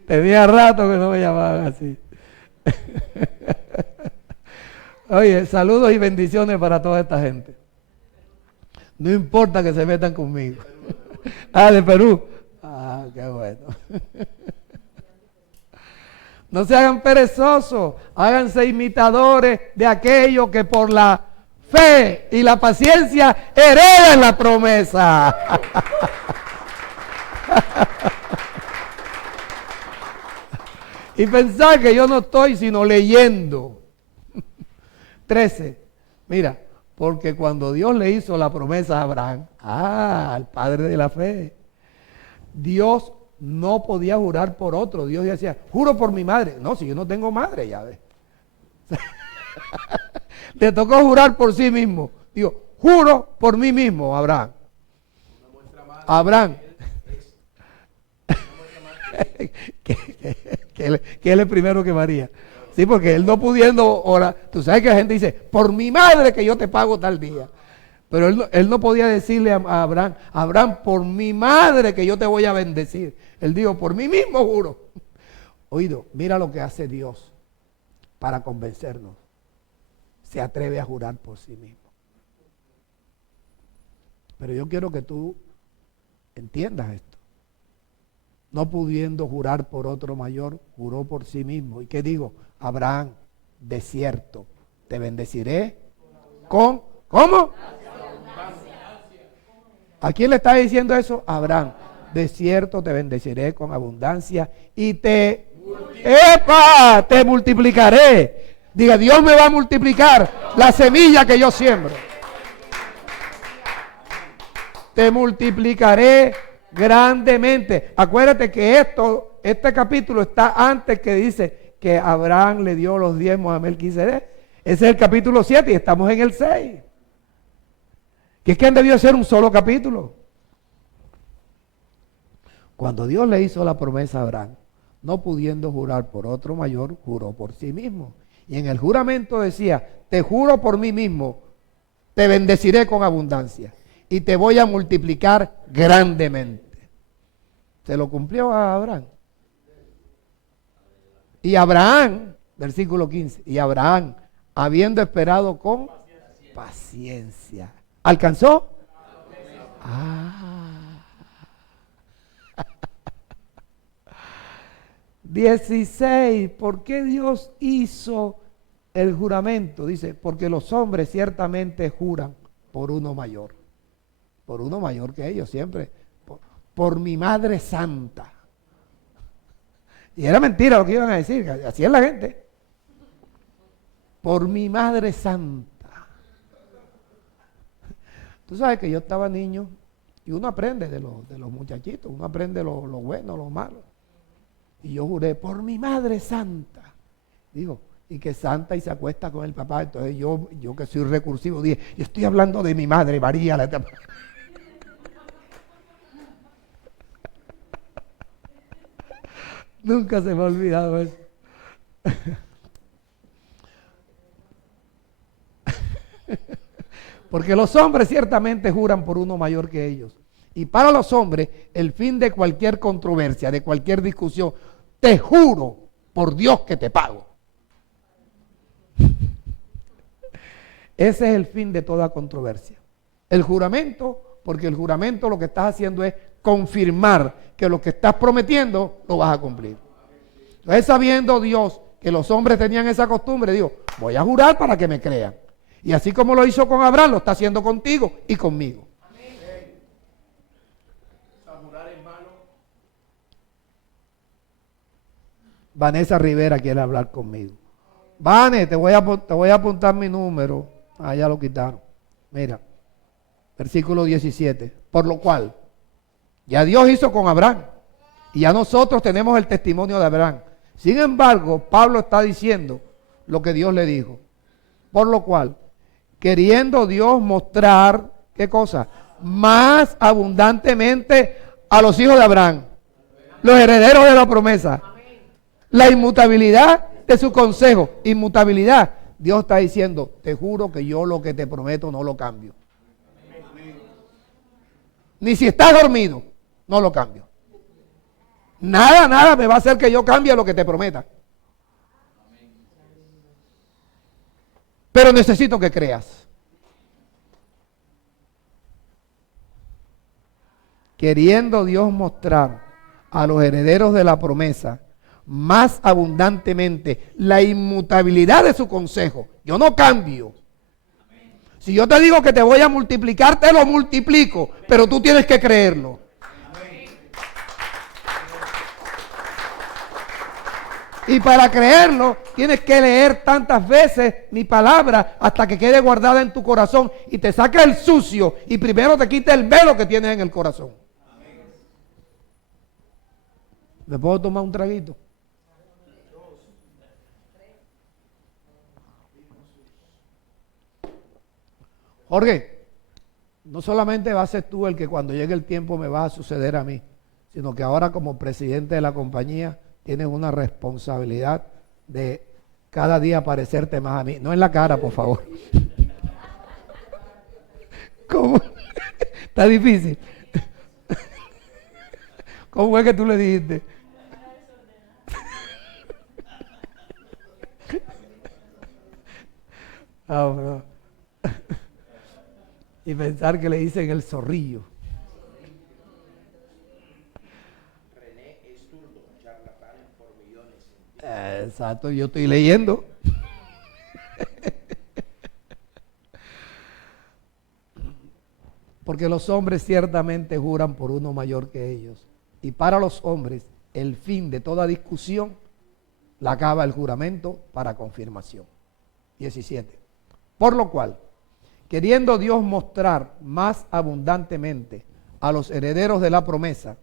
Tenía rato que no me llamaban así. Oye, saludos y bendiciones para toda esta gente. No importa que se metan conmigo. Ah, de Perú. Ah, qué bueno. No se hagan perezosos, háganse imitadores de aquello que por la fe y la paciencia heredan la promesa. Y pensar que yo no estoy sino leyendo. 13. Mira, porque cuando Dios le hizo la promesa a Abraham, al padre de la fe, Dios no podía jurar por otro. Dios decía, juro por mi madre. No, si yo no tengo madre, ya ves. Le tocó jurar por sí mismo. Digo, juro por mí mismo, Abraham. Abraham. que él es el primero que María. Sí, porque él no pudiendo orar. Tú sabes que la gente dice, por mi madre que yo te pago tal día. Pero él no podía decirle a Abraham, Abraham, por mi madre que yo te voy a bendecir. Él dijo, por mí mismo juro. Oído, mira lo que hace Dios para convencernos. Se atreve a jurar por sí mismo. Pero yo quiero que tú entiendas esto. No pudiendo jurar por otro mayor, juró por sí mismo. ¿Y qué digo? Abraham, de cierto, te bendeciré con, ¿cómo? ¿A quién le está diciendo eso? Abraham, de cierto te bendeciré con abundancia y te multiplicaré. Diga, Dios me va a multiplicar la semilla que yo siembro. Te multiplicaré grandemente. Acuérdate que este capítulo está antes que dice que Abraham le dio los diezmos a Melquisedec. Ese es el capítulo 7 y estamos en el 6. Que es que han debido ser un solo capítulo. Cuando Dios le hizo la promesa a Abraham, no pudiendo jurar por otro mayor, juró por sí mismo. Y en el juramento decía, te juro por mí mismo, te bendeciré con abundancia y te voy a multiplicar grandemente. Se lo cumplió a Abraham. Y Abraham, versículo 15, y Abraham, habiendo esperado con paciencia, ¿alcanzó? 16, ¿por qué Dios hizo el juramento? Dice, porque los hombres ciertamente juran por uno mayor que ellos siempre, por mi madre santa. Y era mentira lo que iban a decir, así es la gente. Por mi madre santa. Tú sabes que yo estaba niño y uno aprende de los muchachitos, uno aprende lo bueno, lo malo. Y yo juré, por mi madre santa. Digo, y que santa y se acuesta con el papá. Entonces yo que soy recursivo, dije, yo estoy hablando de mi madre, María. Nunca se me ha olvidado eso. Porque los hombres ciertamente juran por uno mayor que ellos. Y para los hombres, el fin de cualquier controversia, de cualquier discusión, te juro por Dios que te pago. Ese es el fin de toda controversia. El juramento, porque el juramento lo que estás haciendo es confirmar que lo que estás prometiendo lo vas a cumplir. Entonces, sabiendo Dios que los hombres tenían esa costumbre, digo, voy a jurar para que me crean. Y así como lo hizo con Abraham, lo está haciendo contigo y conmigo. Vanessa Rivera quiere hablar conmigo. Vane, te voy a apuntar mi número. Ah, ya lo quitaron. Mira, versículo 17. Por lo cual, ya Dios hizo con Abraham. Y ya nosotros tenemos el testimonio de Abraham. Sin embargo, Pablo está diciendo lo que Dios le dijo. Por lo cual, queriendo Dios mostrar, ¿qué cosa? Más abundantemente a los hijos de Abraham, los herederos de la promesa, la inmutabilidad de su consejo. Inmutabilidad. Dios está diciendo, te juro que yo lo que te prometo no lo cambio. Ni si estás dormido, no lo cambio. Nada me va a hacer que yo cambie lo que te prometa. Pero necesito que creas. Queriendo Dios mostrar a los herederos de la promesa más abundantemente la inmutabilidad de su consejo. Yo no cambio. Si yo te digo que te voy a multiplicar, te lo multiplico, pero tú tienes que creerlo. Y para creerlo, tienes que leer tantas veces mi palabra hasta que quede guardada en tu corazón y te saque el sucio y primero te quite el velo que tienes en el corazón. ¿Me puedo tomar un traguito? Jorge, no solamente vas a ser tú el que cuando llegue el tiempo me va a suceder a mí, sino que ahora como presidente de la compañía tienes una responsabilidad de cada día parecerte más a mí. No en la cara, por favor. ¿Cómo? Está difícil. ¿Cómo es que tú le dijiste? Ah, bro. Y pensar que le dicen el zorrillo. René es zurdo, charlatán por millones. Exacto, yo estoy leyendo. Porque los hombres ciertamente juran por uno mayor que ellos. Y para los hombres, el fin de toda discusión la acaba el juramento para confirmación. 17. Por lo cual, queriendo Dios mostrar más abundantemente a los herederos de la promesa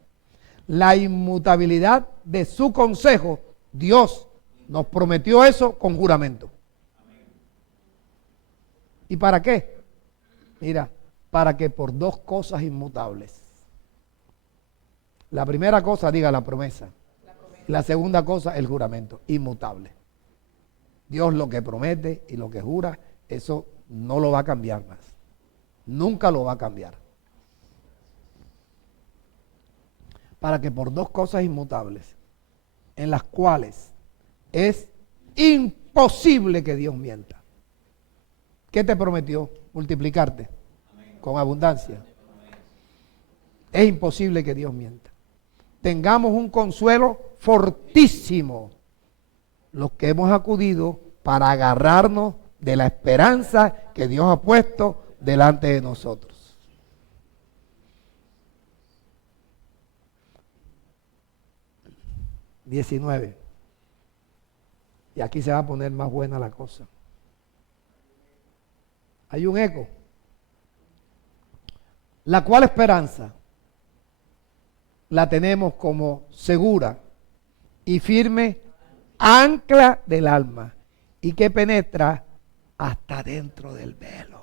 la inmutabilidad de su consejo, Dios nos prometió eso con juramento. ¿Y para qué? Mira, para que por dos cosas inmutables. La primera cosa, diga la promesa. La segunda cosa, el juramento, inmutable. Dios lo que promete y lo que jura, eso no lo va a cambiar más. Nunca lo va a cambiar. Para que por dos cosas inmutables, en las cuales es imposible que Dios mienta. ¿Qué te prometió? Multiplicarte con abundancia. Es imposible que Dios mienta. Tengamos un consuelo fortísimo, los que hemos acudido para agarrarnos de la esperanza que Dios ha puesto delante de nosotros. (19) Y aquí se va a poner más buena la cosa. Hay un eco. La cual esperanza la tenemos como segura y firme ancla del alma y que penetra hasta dentro del velo.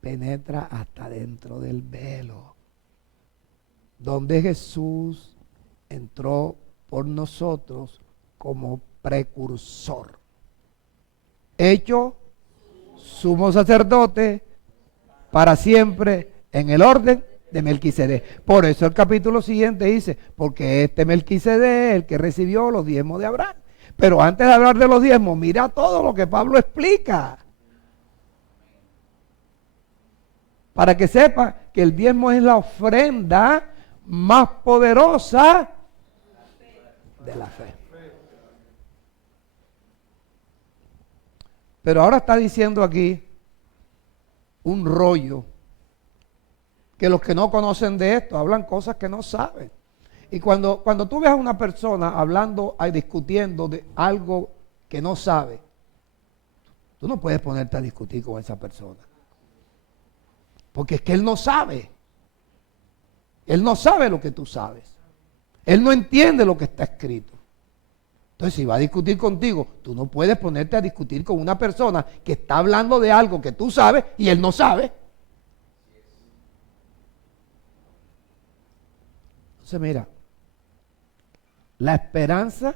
Penetra hasta dentro del velo. Donde Jesús entró por nosotros como precursor. Hecho sumo sacerdote para siempre en el orden de Melquisedec. Por eso el capítulo siguiente dice, porque este Melquisedec, el que recibió los diezmos de Abraham. Pero antes de hablar de los diezmos, mira todo lo que Pablo explica. Para que sepa que el diezmo es la ofrenda más poderosa de la fe. Pero ahora está diciendo aquí un rollo que los que no conocen de esto hablan cosas que no saben. Y cuando tú ves a una persona hablando, discutiendo de algo que no sabe, tú no puedes ponerte a discutir con esa persona. Porque es que él no sabe. Él no sabe lo que tú sabes. Él no entiende lo que está escrito. Entonces, si va a discutir contigo, tú no puedes ponerte a discutir con una persona que está hablando de algo que tú sabes y él no sabe. Entonces, mira, la esperanza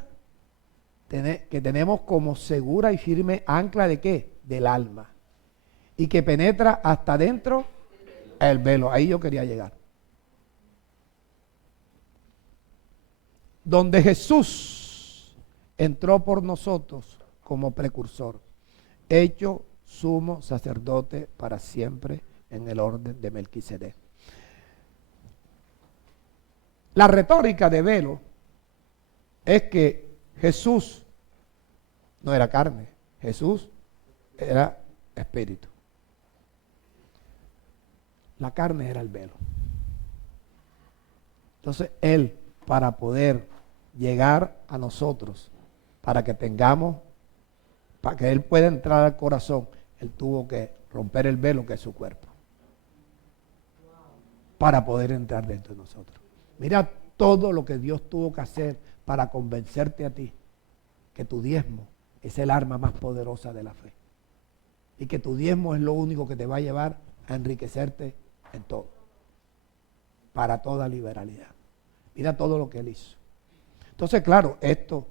que tenemos como segura y firme ancla de ¿qué? Del alma. Y que penetra hasta dentro el velo. Ahí yo quería llegar. Donde Jesús entró por nosotros como precursor, hecho sumo sacerdote para siempre en el orden de Melquisedec. La retórica de velo es que Jesús no era carne, Jesús era espíritu. La carne era el velo. Entonces Él, para poder llegar a nosotros, para que tengamos, para que Él pueda entrar al corazón, Él tuvo que romper el velo que es su cuerpo, para poder entrar dentro de nosotros. Mira todo lo que Dios tuvo que hacer para convencerte a ti que tu diezmo es el arma más poderosa de la fe. Y que tu diezmo es lo único que te va a llevar a enriquecerte en todo. Para toda liberalidad. Mira todo lo que Él hizo. Entonces, claro, esto,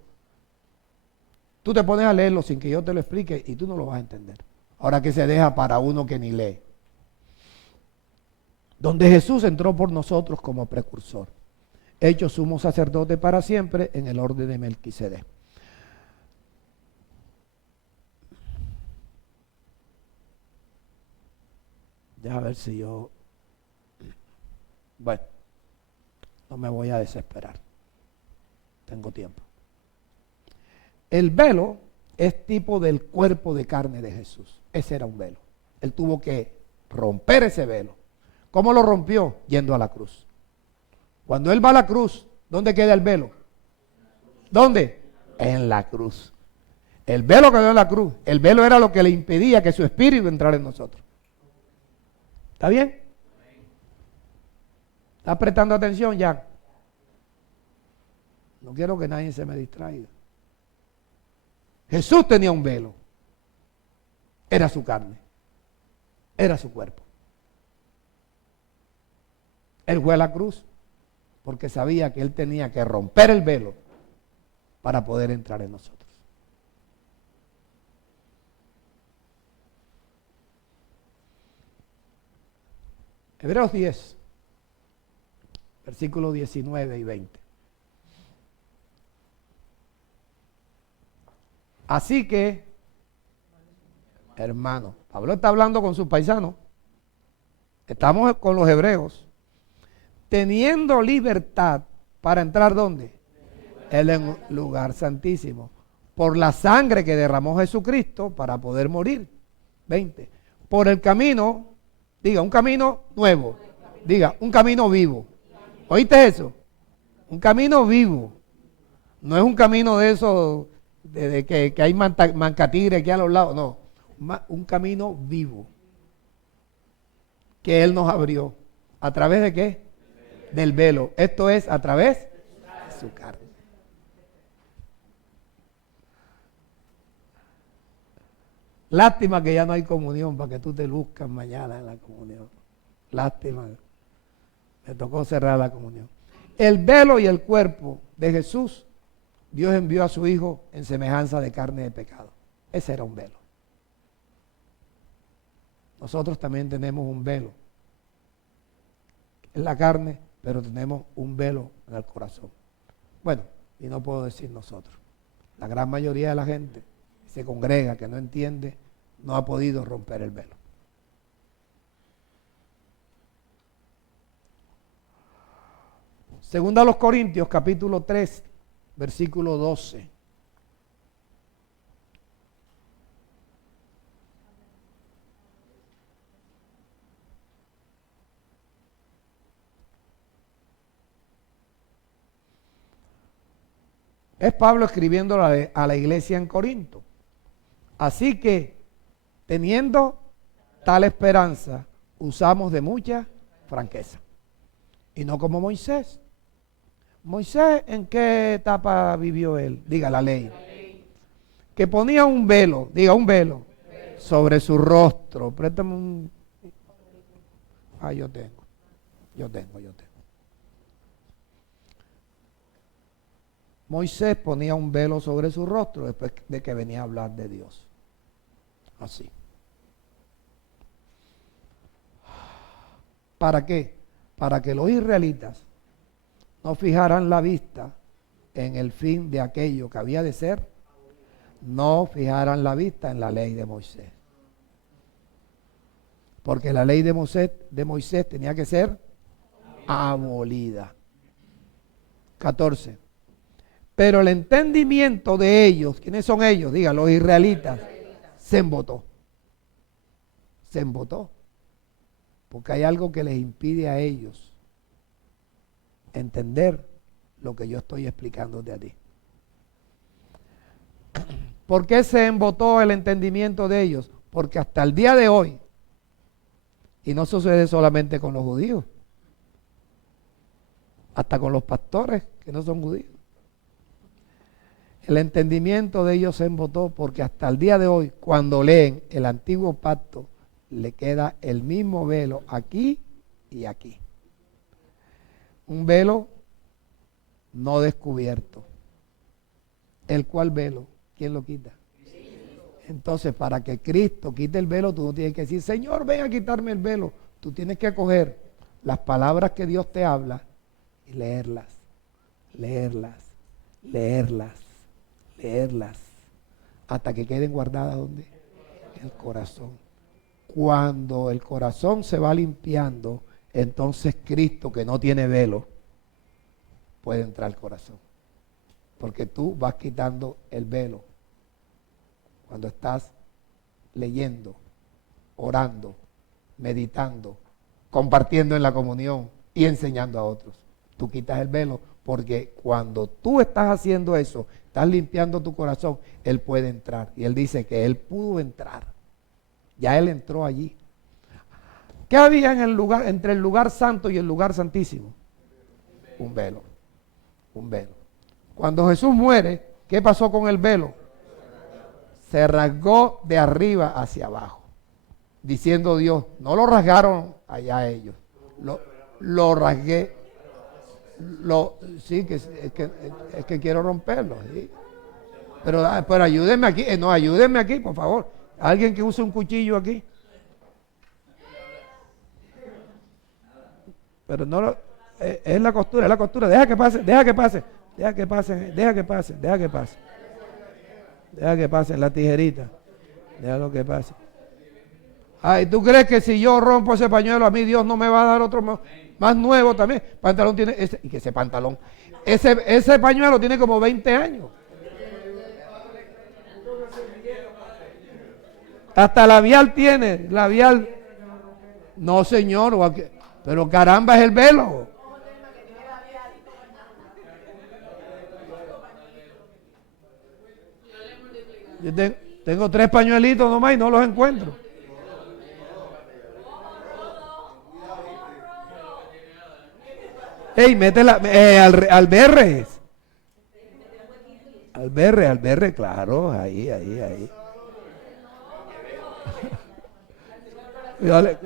tú te pones a leerlo sin que yo te lo explique y tú no lo vas a entender. Ahora que se deja para uno que ni lee. Donde Jesús entró por nosotros como precursor, hecho sumo sacerdote para siempre en el orden de Melquisedec. Deja ver si yo... Bueno, no me voy a desesperar. Tengo tiempo. El velo es tipo del cuerpo de carne de Jesús. Ese era un velo. Él tuvo que romper ese velo. ¿Cómo lo rompió? Yendo a la cruz. Cuando Él va a la cruz, ¿dónde queda el velo? ¿Dónde? En la cruz. El velo quedó en la cruz. El velo era lo que le impedía que su espíritu entrara en nosotros. ¿Está bien? ¿Estás prestando atención ya? No quiero que nadie se me distraiga. Jesús tenía un velo. Era su carne. Era su cuerpo. Él fue a la cruz porque sabía que Él tenía que romper el velo para poder entrar en nosotros. Hebreos 10, versículos 19 y 20. Así que, hermano, Pablo está hablando con sus paisanos. Estamos con los hebreos. Teniendo libertad para entrar ¿dónde? En el lugar santísimo. Por la sangre que derramó Jesucristo para poder morir. 20. Por el camino, diga, un camino nuevo. Diga, un camino vivo. ¿Oíste eso? Un camino vivo. No es un camino de esos, de que hay mancatigre aquí a los lados. No, un camino vivo. Que Él nos abrió. ¿A través de qué? Del velo. Esto es a través de su carne. Lástima que ya no hay comunión para que tú te luzcas mañana en la comunión. Lástima. Me tocó cerrar la comunión. El velo y el cuerpo de Jesús, Dios envió a su Hijo en semejanza de carne de pecado. Ese era un velo. Nosotros también tenemos un velo en la carne, pero tenemos un velo en el corazón. Bueno, y no puedo decir nosotros. La gran mayoría de la gente que se congrega, que no entiende, no ha podido romper el velo. Segunda a los Corintios, capítulo 3, versículo 12. Es Pablo escribiendo a la iglesia en Corinto. Así que, teniendo tal esperanza, usamos de mucha franqueza. Y no como Moisés. Moisés, ¿en qué etapa vivió él? Diga, la ley. Que ponía un velo, diga, un velo, sobre su rostro. Préstame un... Ah, yo tengo. Moisés ponía un velo sobre su rostro después de que venía a hablar de Dios. Así. ¿Para qué? Para que los israelitas no fijaran la vista en el fin de aquello que había de ser, no fijaran la vista en la ley de Moisés. Porque la ley de Moisés tenía que ser abolida. 14. Pero el entendimiento de ellos, ¿quiénes son ellos? Digan, los israelitas, se embotó. se embotó. Porque hay algo que les impide a ellos entender lo que yo estoy explicándote a ti. ¿Por qué se embotó el entendimiento de ellos? Porque hasta el día de hoy, y no sucede solamente con los judíos, hasta con los pastores que no son judíos, el entendimiento de ellos se embotó porque hasta el día de hoy, cuando leen el antiguo pacto, le queda el mismo velo aquí y aquí. Un velo no descubierto. ¿El cual velo? ¿Quién lo quita? Entonces, para que Cristo quite el velo, tú no tienes que decir, Señor, ven a quitarme el velo. Tú tienes que coger las palabras que Dios te habla y leerlas, leerlas, leerlas, leerlas, hasta que queden guardadas ¿dónde? En el corazón. Cuando el corazón se va limpiando, entonces Cristo, que no tiene velo, puede entrar al corazón. Porque tú vas quitando el velo cuando estás leyendo, orando, meditando, compartiendo en la comunión y enseñando a otros. Tú quitas el velo porque cuando tú estás haciendo eso, estás limpiando tu corazón, Él puede entrar. Y Él dice que Él pudo entrar. Ya Él entró allí. ¿Qué había en el lugar, entre el lugar santo y el lugar santísimo? Un velo. Un velo. Cuando Jesús muere, ¿qué pasó con el velo? Se rasgó de arriba hacia abajo. Diciendo Dios, no lo rasgaron allá ellos. Lo rasgué. Sí, es que quiero romperlo. ¿Sí? Pero ayúdenme aquí. No, ayúdenme aquí, por favor. Alguien que use un cuchillo aquí. Pero no lo... es la costura, es la costura. Deja que pase, deja que pase. Deja que pase, deja que pase, deja que pase. Deja que pase la tijerita. Deja lo que pase. Ay, ¿tú crees que si yo rompo ese pañuelo a mí Dios no me va a dar otro más nuevo también? Pantalón tiene y que ese pantalón, ese pañuelo tiene como 20 años. Hasta labial tiene, labial. No, señor, pero caramba, es el velo. Yo tengo 3 pañuelitos nomás y no los encuentro. Ey, métela al berre. Al berre, claro, ahí. Dale.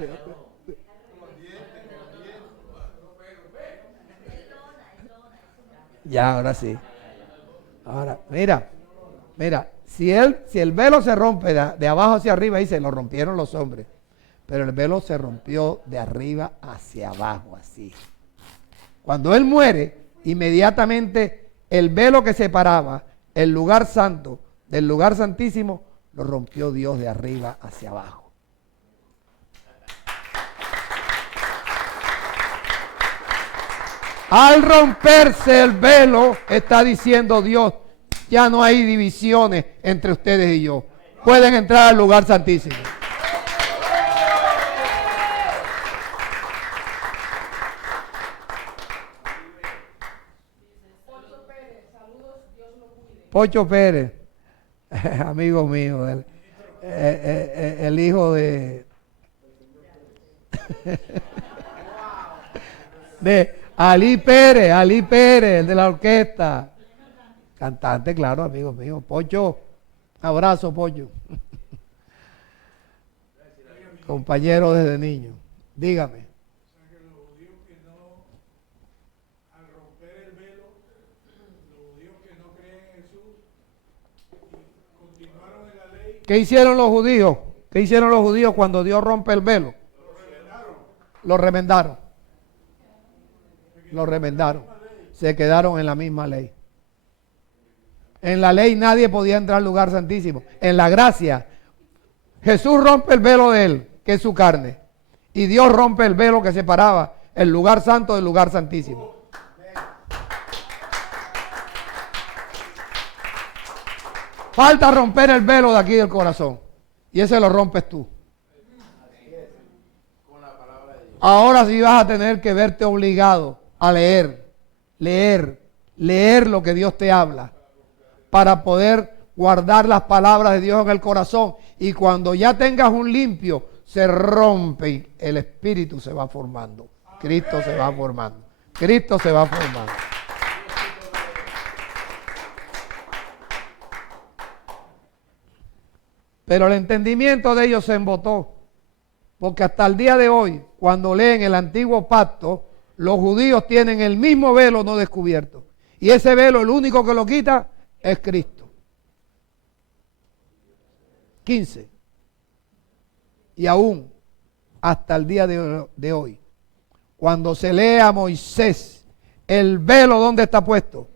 Ya, ahora sí. Ahora, mira, si el velo se rompe de abajo hacia arriba, dice, lo rompieron los hombres, pero el velo se rompió de arriba hacia abajo, así. Cuando Él muere, inmediatamente el velo que separaba el lugar santo del lugar santísimo, lo rompió Dios de arriba hacia abajo. Al romperse el velo, está diciendo Dios, ya no hay divisiones entre ustedes y yo. Pueden entrar al lugar santísimo. Pocho Pérez, amigo mío, el hijo de Ali Pérez, el de la orquesta. Cantante, claro, amigo mío. Pocho, abrazo, Pocho. Compañero desde niño. Dígame. ¿Qué hicieron los judíos? ¿Qué hicieron los judíos cuando Dios rompe el velo? Lo remendaron. Lo remendaron. Se quedaron en la misma ley. En la ley nadie podía entrar al lugar santísimo. En la gracia, Jesús rompe el velo de Él, que es su carne. Y Dios rompe el velo que separaba el lugar santo del lugar santísimo. Falta romper el velo de aquí del corazón. Y ese lo rompes tú. Ahora sí vas a tener que verte obligado a leer lo que Dios te habla para poder guardar las palabras de Dios en el corazón. Y cuando ya tengas un limpio, se rompe y el espíritu se va formando. Cristo se va formando. Cristo se va formando. Pero el entendimiento de ellos se embotó. Porque hasta el día de hoy, cuando leen el antiguo pacto, los judíos tienen el mismo velo no descubierto. Y ese velo, el único que lo quita, es Cristo. 15. Y aún, hasta el día de hoy, cuando se lee a Moisés, el velo, ¿dónde está puesto?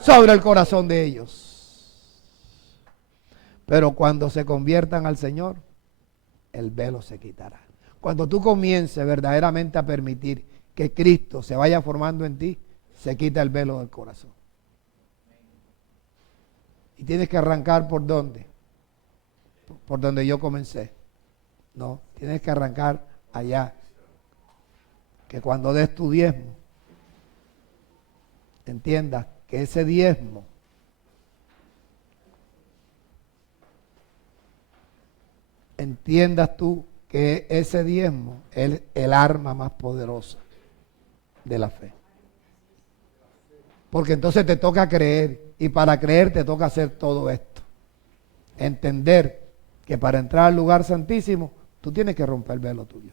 Sobre el corazón de ellos. Pero cuando se conviertan al Señor, el velo se quitará. Cuando tú comiences verdaderamente a permitir que Cristo se vaya formando en ti, se quita el velo del corazón. Y tienes que arrancar ¿por dónde? Por donde yo comencé. No, tienes que arrancar allá. Que cuando des tu diezmo, entiendas que ese diezmo entiendas tú que ese diezmo es el arma más poderosa de la fe. Porque entonces te toca creer, y para creer te toca hacer todo esto. Entender que para entrar al lugar santísimo, tú tienes que romper el velo tuyo.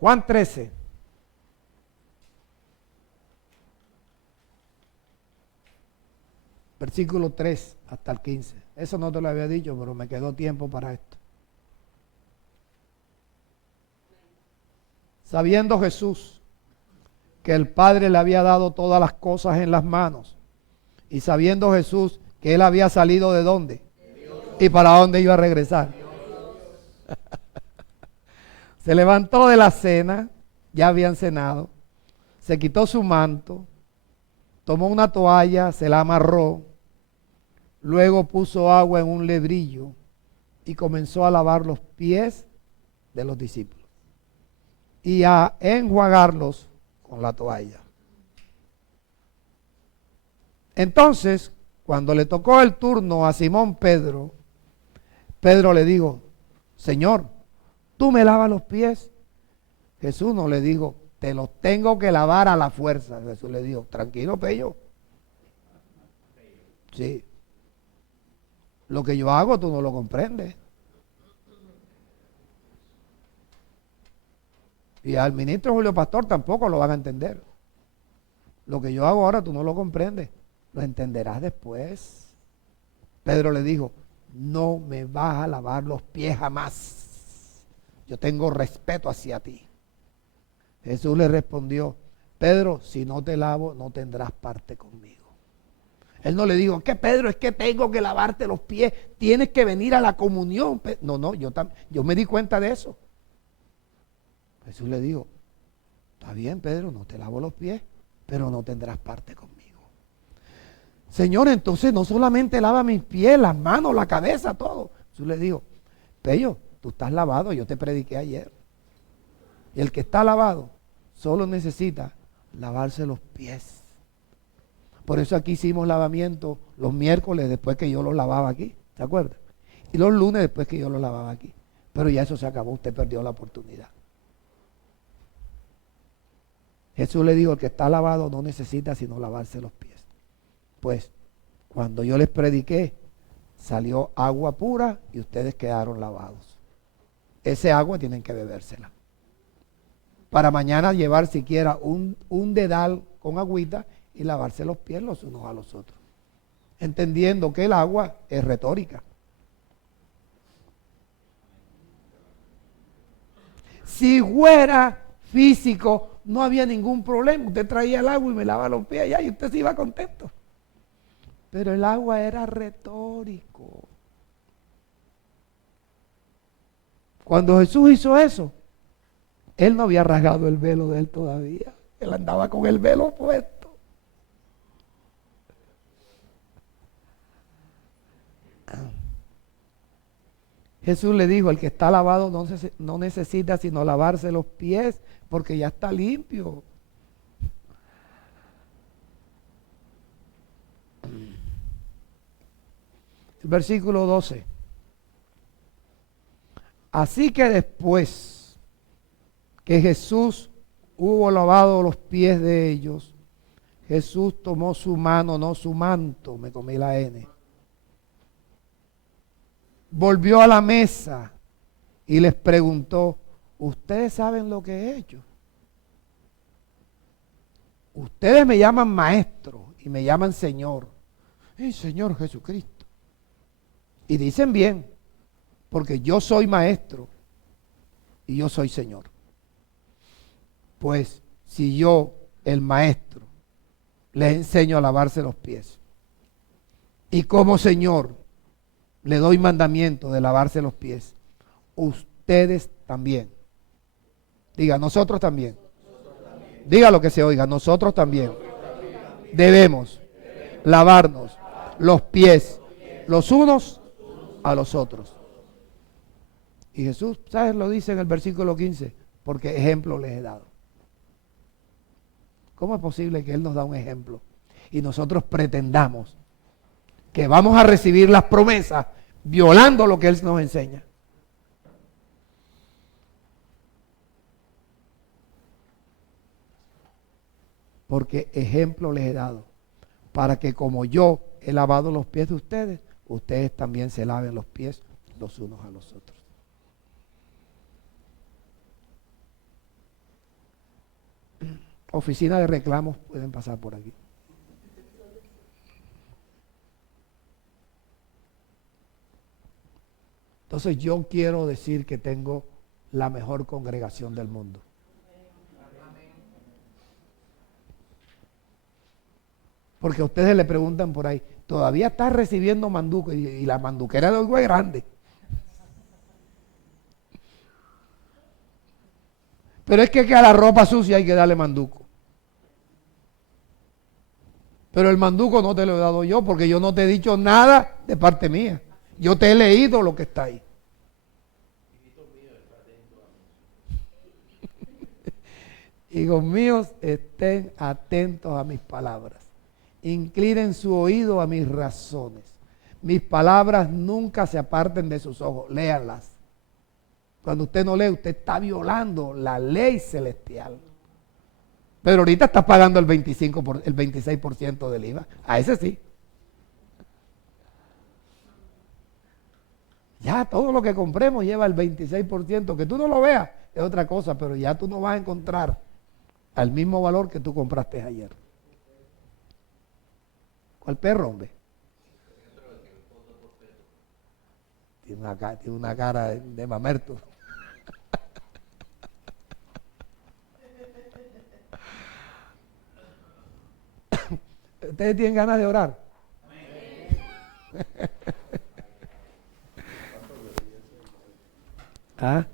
Juan 13. Versículo 3 hasta el 15. Eso no te lo había dicho, pero me quedó tiempo para esto. Sabiendo Jesús que el Padre le había dado todas las cosas en las manos, y sabiendo Jesús que Él había salido ¿de dónde? ¿Y para dónde iba a regresar? Se levantó de la cena, ya habían cenado, se quitó su manto, tomó una toalla, se la amarró, luego puso agua en un lebrillo y comenzó a lavar los pies de los discípulos y a enjuagarlos con la toalla. Entonces, cuando le tocó el turno a Simón Pedro, Pedro le dijo: Señor, ¿tú me lavas los pies? Jesús no le dijo: te los tengo que lavar a la fuerza. Jesús le dijo: tranquilo, Pello. Sí. Lo que yo hago tú no lo comprendes. Y al ministro Julio Pastor tampoco lo van a entender. Lo que yo hago ahora tú no lo comprendes. Lo entenderás después. Pedro le dijo: no me vas a lavar los pies jamás. Yo tengo respeto hacia ti. Jesús le respondió: Pedro, si no te lavo, no tendrás parte conmigo. Él no le dijo: ¿qué, Pedro? Es que tengo que lavarte los pies. Tienes que venir a la comunión. No, yo me di cuenta de eso. Jesús le dijo: está bien, Pedro, no te lavo los pies, pero no tendrás parte conmigo. Señor, entonces no solamente lava mis pies, las manos, la cabeza, todo. Jesús le dijo: Pello, tú estás lavado, yo te prediqué ayer. Y el que está lavado solo necesita lavarse los pies. Por eso aquí hicimos lavamiento los miércoles después que yo los lavaba aquí, ¿se acuerdan? Y los lunes después que yo los lavaba aquí. Pero ya eso se acabó, usted perdió la oportunidad. Jesús le dijo: el que está lavado no necesita sino lavarse los pies. Pues cuando yo les prediqué, salió agua pura y ustedes quedaron lavados. Ese agua tienen que bebérsela. Para mañana llevar siquiera un dedal con agüita y lavarse los pies los unos a los otros. Entendiendo que el agua es retórica. Si fuera físico, no había ningún problema. Usted traía el agua y me lava los pies allá y usted se iba contento. Pero el agua era retórico. Cuando Jesús hizo eso, Él no había rasgado el velo de Él todavía. Él andaba con el velo puesto. Jesús le dijo, el que está lavado no necesita sino lavarse los pies porque ya está limpio. El versículo 12. Así que después que Jesús hubo lavado los pies de ellos, Jesús tomó su mano, no su manto, me comí la N. Volvió a la mesa y les preguntó, ¿ustedes saben lo que he hecho? Ustedes me llaman maestro y me llaman Señor. Y Señor Jesucristo. Y dicen bien, porque yo soy maestro y yo soy Señor. Pues si yo, el maestro, les enseño a lavarse los pies y como Señor le doy mandamiento de lavarse los pies, ustedes también. Diga, nosotros también. Diga lo que se oiga, nosotros también debemos lavarnos los pies los unos a los otros. Y Jesús, ¿sabes? Lo dice en el versículo 15, porque ejemplo les he dado. ¿Cómo es posible que Él nos da un ejemplo y nosotros pretendamos que vamos a recibir las promesas violando lo que Él nos enseña? Porque ejemplo les he dado, para que como yo he lavado los pies de ustedes, ustedes también se laven los pies los unos a los otros. Oficina de reclamos, pueden pasar por aquí. Entonces yo quiero decir que tengo la mejor congregación del mundo. Porque a ustedes le preguntan por ahí, ¿todavía estás recibiendo manduco? Y la manduquera de hoy es grande. Pero es que a la ropa sucia hay que darle manduco. Pero el manduco no te lo he dado yo porque yo no te he dicho nada de parte mía. Yo te he leído lo que está ahí. Hijos míos, estén atentos a mis palabras. Inclinen su oído a mis razones. Mis palabras nunca se aparten de sus ojos. Léanlas. Cuando usted no lee, usted está violando la ley celestial. Pero ahorita está pagando el 26% del IVA. A ese sí. Ya todo lo que compremos lleva el 26%. Que tú no lo veas es otra cosa, pero ya tú no vas a encontrar al mismo valor que tú compraste ayer. ¿Cuál perro, hombre? Tiene una cara de mamerto. ¿Ustedes tienen ganas de orar? ¿Ah?